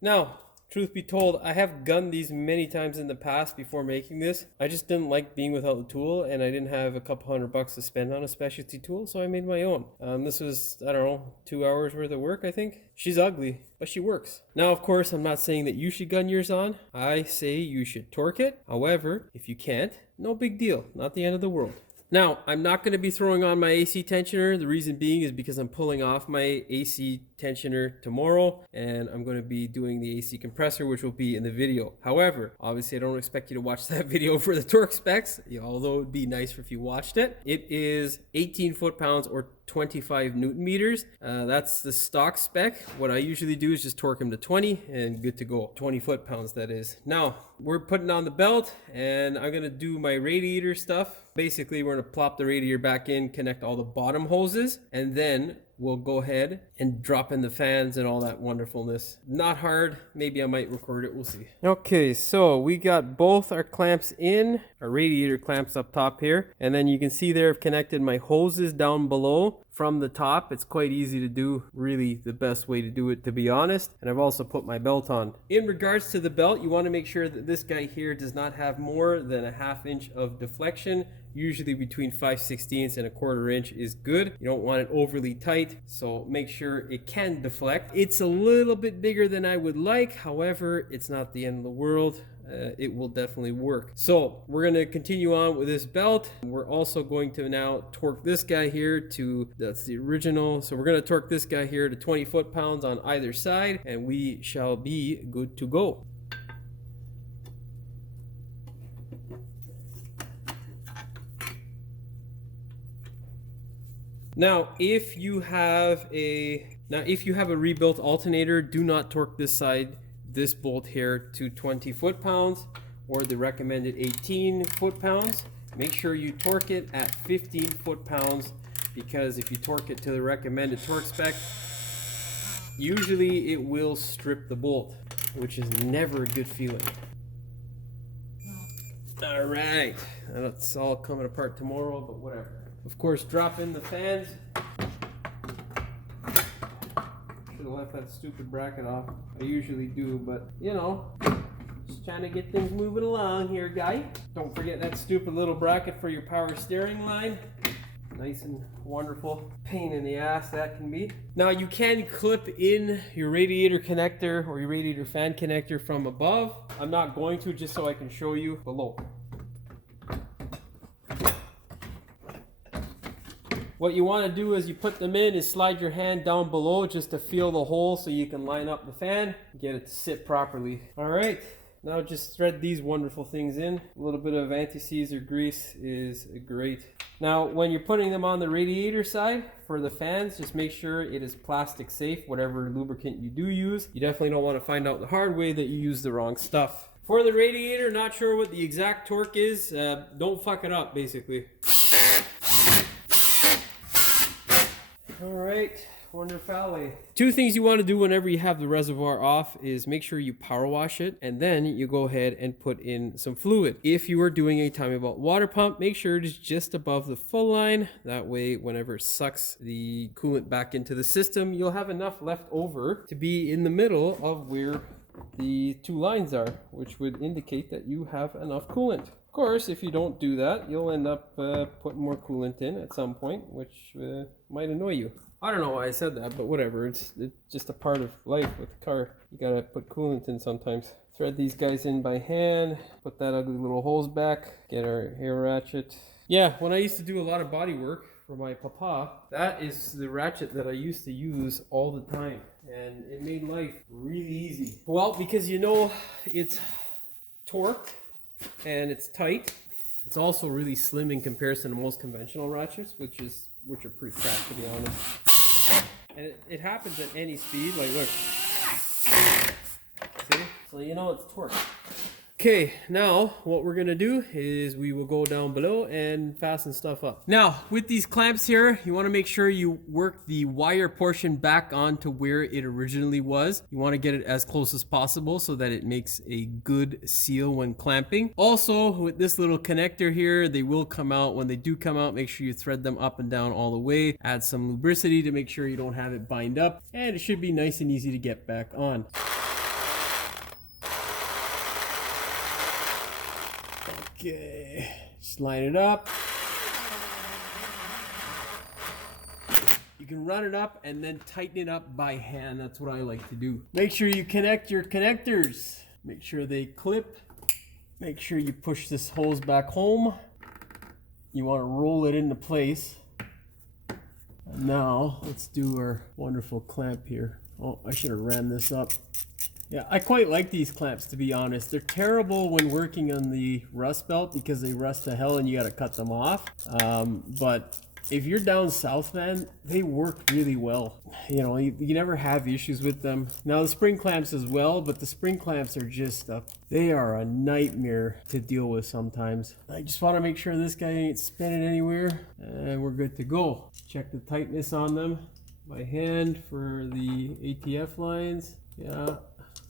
Now, truth be told, I have gunned these many times in the past before making this. I just didn't like being without the tool, and I didn't have a couple $100 to spend on a specialty tool, so I made my own. This was, I don't know, 2 hours worth of work, I think. She's ugly, but she works. Now, of course, I'm not saying that you should gun yours on. I say you should torque it. However, if you can't, no big deal. Not the end of the world. Now, I'm not going to be throwing on my AC tensioner. The reason being is because I'm pulling off my AC tensioner tomorrow, and I'm going to be doing the AC compressor, which will be in the video. However, obviously I don't expect you to watch that video for the torque specs, although it would be nice if you watched it. It is 18 foot-pounds or 25 newton meters. That's the stock spec. What I usually do is just torque them to 20 and good to go. 20 foot-pounds, that is. Now, we're putting on the belt, and I'm going to do my radiator stuff. Basically, we're going to plop the radiator back in, connect all the bottom hoses, and then we'll go ahead and drop in the fans and all that wonderfulness. Not hard. Maybe I might record it. We'll see. Okay, so we got both our clamps in, our radiator clamps up top here, and then you can see there I've connected my hoses down below from the top. It's quite easy to do, really the best way to do it, to be honest. And I've also put my belt on. In regards to the belt, you want to make sure that this guy here does not have more than a 1/2 inch of deflection. Usually between 5/16 and a 1/4 inch is good. You don't want it overly tight, so make sure it can deflect. It's a little bit bigger than I would like. However, it's not the end of the world. It will definitely work. So we're going to continue on with this belt. We're also going to now torque this guy here to, that's the original. So we're going to torque this guy here to 20 foot-pounds on either side, and we shall be good to go. Now, if you have a rebuilt alternator, do not torque this side, this bolt here, to 20 foot-pounds or the recommended 18 foot-pounds. Make sure you torque it at 15 foot-pounds, because if you torque it to the recommended torque spec, usually it will strip the bolt, which is never a good feeling. All right, it's all coming apart tomorrow, but whatever. Of course, drop in the fans. Should have left that stupid bracket off. I usually do, but you know, just trying to get things moving along here, guy. Don't forget that stupid little bracket for your power steering line. Nice and wonderful. Pain in the ass that can be. Now you can clip in your radiator connector or your radiator fan connector from above. I'm not going to, just so I can show you below. What you want to do is you put them in is slide your hand down below just to feel the hole so you can line up the fan, get it to sit properly. All right, now just thread these wonderful things in. A little bit of anti-seize or grease is great. Now, when you're putting them on the radiator side for the fans, just make sure it is plastic safe, whatever lubricant you do use. You definitely don't want to find out the hard way that you use the wrong stuff. For the radiator, not sure what the exact torque is. Don't fuck it up, basically. All right, corner Fale. Two things you want to do whenever you have the reservoir off is make sure you power wash it, and then you go ahead and put in some fluid. If you are doing a timing belt water pump, make sure it is just above the full line. That way, whenever it sucks the coolant back into the system, you'll have enough left over to be in the middle of where the two lines are, which would indicate that you have enough coolant. Of course, if you don't do that, you'll end up putting more coolant in at some point, which might annoy you. I don't know why I said that, but whatever. It's just a part of life with the car. You gotta put coolant in sometimes. Thread these guys in by hand, put that ugly little hose back, get our hair ratchet. Yeah, when I used to do a lot of body work for my papa, that is the ratchet that I used to use all the time. And it made life really easy. Well, because you know, it's torqued and it's tight. It's also really slim in comparison to most conventional ratchets, which are pretty crap, to be honest. And it happens at any speed. Like, look. See? So you know it's torqued. Okay, now what we're gonna do is we will go down below and fasten stuff up. Now, with these clamps here, you wanna make sure you work the wire portion back onto where it originally was. You wanna get it as close as possible so that it makes a good seal when clamping. Also, with this little connector here, they will come out. When they do come out, make sure you thread them up and down all the way. Add some lubricity to make sure you don't have it bind up, and it should be nice and easy to get back on. Okay, just line it up. You can run it up and then tighten it up by hand. That's what I like to do. Make sure you connect your connectors. Make sure they clip. Make sure you push this hose back home. You want to roll it into place. And now let's do our wonderful clamp here. Oh, I should have ran this up. Yeah, I quite like these clamps, to be honest. They're terrible when working on the rust belt because they rust to hell and you got to cut them off. But if you're down south, man, they work really well. You know, you never have issues with them. Now the spring clamps as well, but the spring clamps are just they are a nightmare to deal with sometimes. I just want to make sure this guy ain't spinning anywhere, and we're good to go. Check the tightness on them by hand for the ATF lines. Yeah.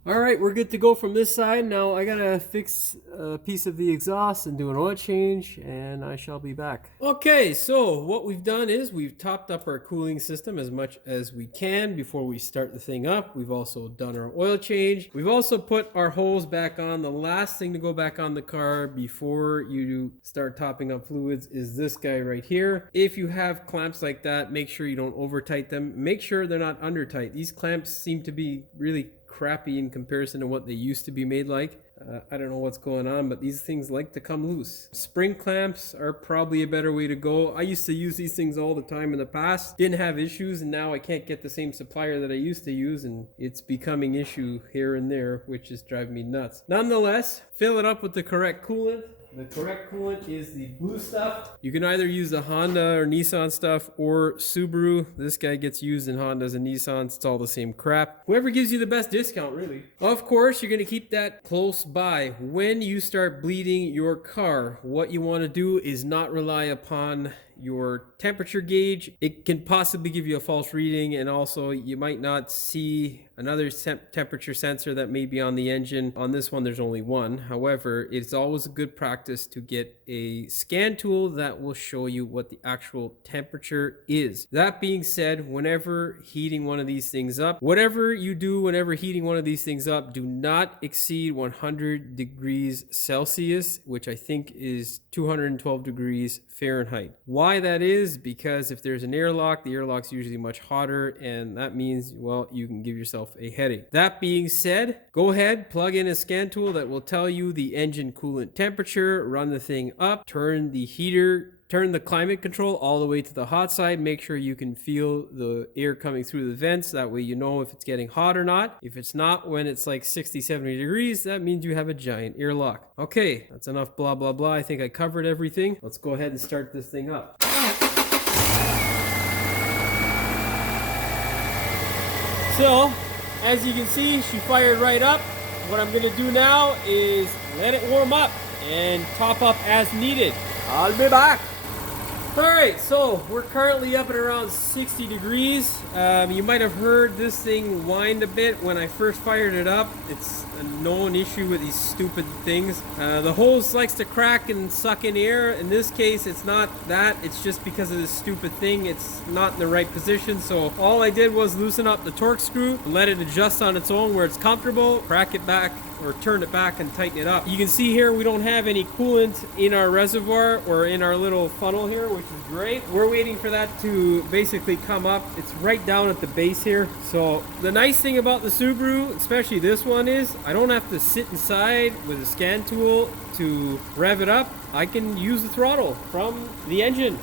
All right, we're good to go from this side. Now I gotta fix a piece of the exhaust and do an oil change, and I shall be back. Okay, so what we've done is we've topped up our cooling system as much as we can before we start the thing up. We've also done our oil change. We've also put our hose back on. The last thing to go back on the car before you start topping up fluids is this guy right here. If you have clamps like that, make sure you don't over tight them. Make sure they're not under tight. These clamps seem to be really crappy in comparison to what they used to be made like. I don't know what's going on, but these things like to come loose. Spring clamps are probably a better way to go. I used to use these things all the time in the past. Didn't have issues, and now I can't get the same supplier that I used to use, and it's becoming issue here and there, which is driving me nuts. Nonetheless, fill it up with the correct coolant. The correct coolant is the blue stuff. You can either use the Honda or Nissan stuff or Subaru. This guy gets used in Hondas and Nissans. It's all the same crap. Whoever gives you the best discount, really. Of course, you're going to keep that close by. When you start bleeding your car, what you want to do is not rely upon your temperature gauge. It can possibly give you a false reading, and also you might not see another temperature sensor that may be on the engine. On this one, there's only one. However, it's always a good practice to get a scan tool that will show you what the actual temperature is. That being said, whenever heating one of these things up, whatever you do whenever heating one of these things up, do not exceed 100 degrees Celsius, which I think is 212 degrees Fahrenheit. Why that is? Because if there's an airlock, the airlock's usually much hotter, and that means, well, you can give yourself a headache. That being said, go ahead, plug in a scan tool that will tell you the engine coolant temperature, run the thing up, turn the climate control all the way to the hot side. Make sure you can feel the air coming through the vents. That way you know if it's getting hot or not. If it's not, when it's like 60, 70 degrees, that means you have a giant airlock. Okay, that's enough blah, blah, blah. I think I covered everything. Let's go ahead and start this thing up. So, as you can see, she fired right up. What I'm gonna do now is let it warm up and top up as needed. I'll be back. Alright, so we're currently up at around 60 degrees. You might have heard this thing wind a bit when I first fired it up. It's a known issue with these stupid things. The hose likes to crack and suck in air. In this case, it's not that. It's just because of this stupid thing. It's not in the right position. So all I did was loosen up the torque screw, let it adjust on its own where it's comfortable, crack it back, or turn it back and tighten it up. You can see here we don't have any coolant in our reservoir or in our little funnel here, which is great. We're waiting for that to basically come up. It's right down at the base here. So the nice thing about the Subaru, especially this one, is I don't have to sit inside with a scan tool to rev it up. I can use the throttle from the engine.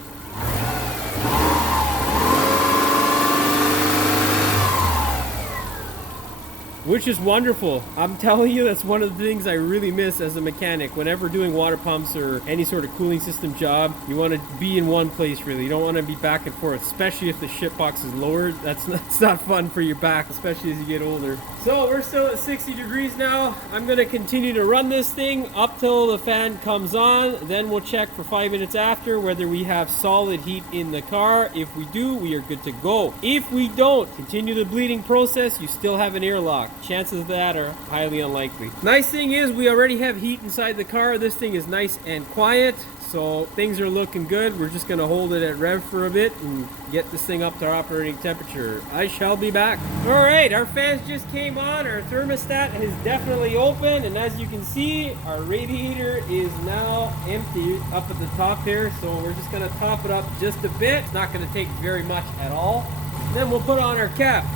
Which is wonderful. I'm telling you, that's one of the things I really miss as a mechanic. Whenever doing water pumps or any sort of cooling system job, you want to be in one place, really. You don't want to be back and forth, especially if the ship box is lowered. That's not fun for your back, especially as you get older. So we're still at 60 degrees now. I'm going to continue to run this thing up till the fan comes on. Then we'll check for 5 minutes after whether we have solid heat in the car. If we do, we are good to go. If we don't, continue the bleeding process. You still have an airlock. Chances of that are highly unlikely. Nice thing is we already have heat inside the car. This thing is nice and quiet, so things are looking good. We're just gonna hold it at rev for a bit and get this thing up to our operating temperature. I shall be back. All right, our fans just came on. Our thermostat is definitely open, and as you can see, our radiator is now empty up at the top here, so we're just gonna top it up just a bit. It's not gonna take very much at all. Then we'll put on our cap.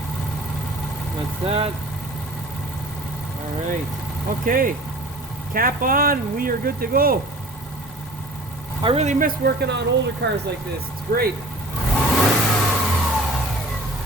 That's that. All right, okay, cap on, we are good to go. I really miss working on older cars like this. It's great.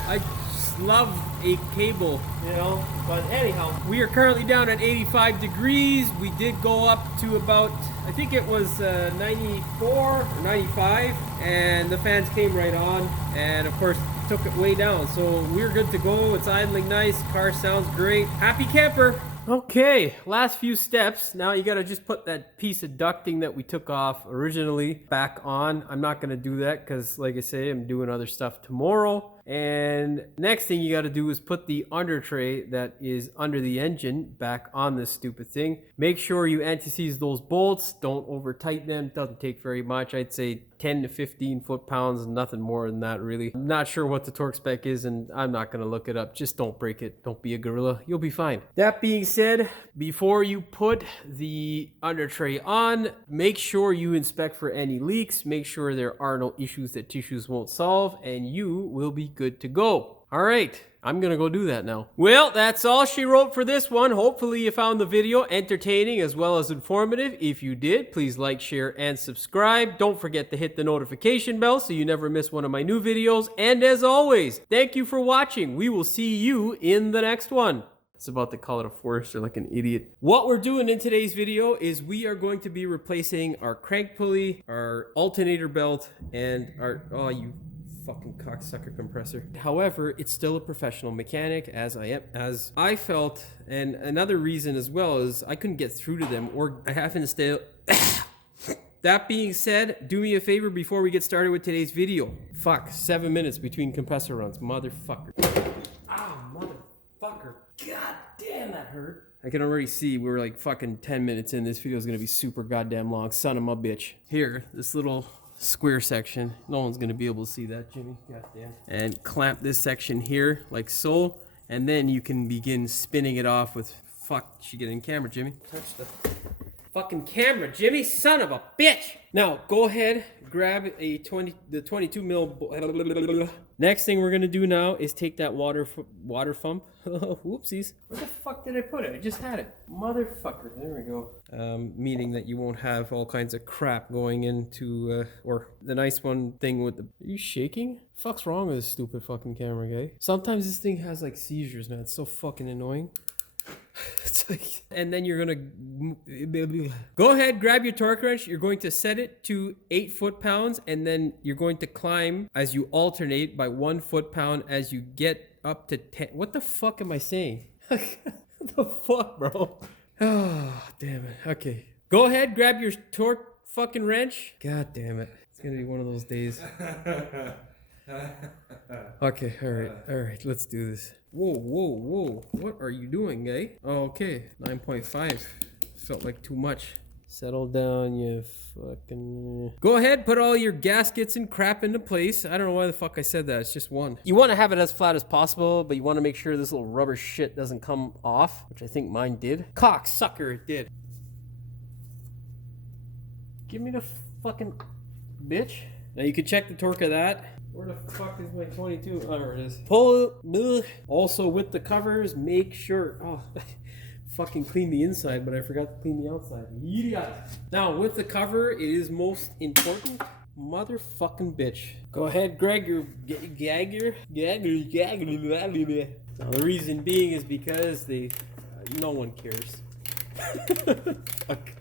I just love a cable, you know, but anyhow, we are currently down at 85 degrees. We did go up to about, I think it was 94 or 95, and the fans came right on, and of course took it way down. So we're good to go. It's idling nice, car sounds great. Happy camper. Okay, last few steps. Now you gotta just put that piece of ducting that we took off originally back on. I'm not gonna do that because, like I say, I'm doing other stuff tomorrow. And next thing you gotta do is put the under tray that is under the engine back on this stupid thing. Make sure you anti-seize those bolts. Don't over tighten them. It doesn't take very much. I'd say 10 to 15 foot-pounds, nothing more than that, really. I'm not sure what the torque spec is, and I'm not gonna look it up. Just don't break it. Don't be a gorilla. You'll be fine. That being said, before you put the under tray on, make sure you inspect for any leaks. Make sure there are no issues that tissues won't solve, and you will be good to go. All right, I'm gonna go do that now. Well, that's all she wrote for this one. Hopefully you found the video entertaining as well as informative. If you did, please like, share, and subscribe. Don't forget to hit the notification bell so you never miss one of my new videos. And as always, thank you for watching. We will see you in the next one. It's about to call it a Forester like an idiot. What we're doing in today's video is we are going to be replacing our crank pulley, our alternator belt, and our, oh, you fucking cocksucker compressor. However, it's still a professional mechanic, as I felt, and another reason as well is I couldn't get through to them, or I happen to stay. That being said, do me a favor before we get started with today's video. Fuck, 7 minutes between compressor runs, motherfucker. Ah, motherfucker. God damn, that hurt. I can already see we're like fucking 10 minutes in. This video is gonna be super goddamn long. Son of a bitch. Here, this little square section. No one's gonna be able to see that, Jimmy. Goddamn. And clamp this section here, like so. And then you can begin spinning it off with, fuck, you should get in camera, Jimmy. Touch the fucking camera, Jimmy, son of a bitch. Now, go ahead, grab the 22 mil. Next thing we're gonna do now is take that water pump. Whoopsies. Where the fuck did I put it? I just had it. Motherfucker, there we go. Meaning that you won't have all kinds of crap going into, or the nice one thing with the, are you shaking? Fuck's wrong with this stupid fucking camera, guy? Sometimes this thing has like seizures, man. It's so fucking annoying. It's like, and then you're gonna go ahead, grab your torque wrench. You're going to set it to 8 foot-pounds, and then you're going to climb as you alternate by 1 foot-pound as you get up to 10. What the fuck am I saying? What the fuck, bro? Oh, damn it. Okay, go ahead, grab your torque fucking wrench. God damn it. It's gonna be one of those days. Okay, alright, let's do this. Whoa. What are you doing, eh? Oh, okay, 9.5. Felt like too much. Settle down, you fucking... Go ahead, put all your gaskets and crap into place. I don't know why the fuck I said that. It's just one. You want to have it as flat as possible, but you want to make sure this little rubber shit doesn't come off, which I think mine did. Cocksucker, it did. Give me the fucking bitch. Now you can check the torque of that. Where the fuck is my 22? Oh, there it is. Pull it. Also with the covers, make sure... Oh... Fucking clean the inside, but I forgot to clean the outside. Idiot. Now, with the cover, it is most important. Motherfucking bitch. Go ahead, Greg, your gagger. Now, the reason being is because no one cares. Fuck.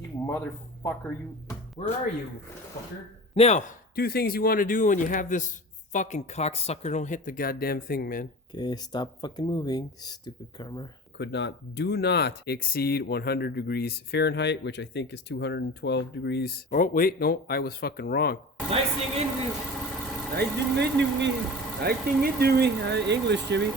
You motherfucker, you. Where are you, fucker? Now, two things you want to do when you have this fucking cocksucker. Don't hit the goddamn thing, man. Okay, stop fucking moving, stupid karma. Do not exceed 100 degrees Fahrenheit, which I think is 212 degrees. Oh, wait, no, I was fucking wrong. Nice thing English. English, Jimmy.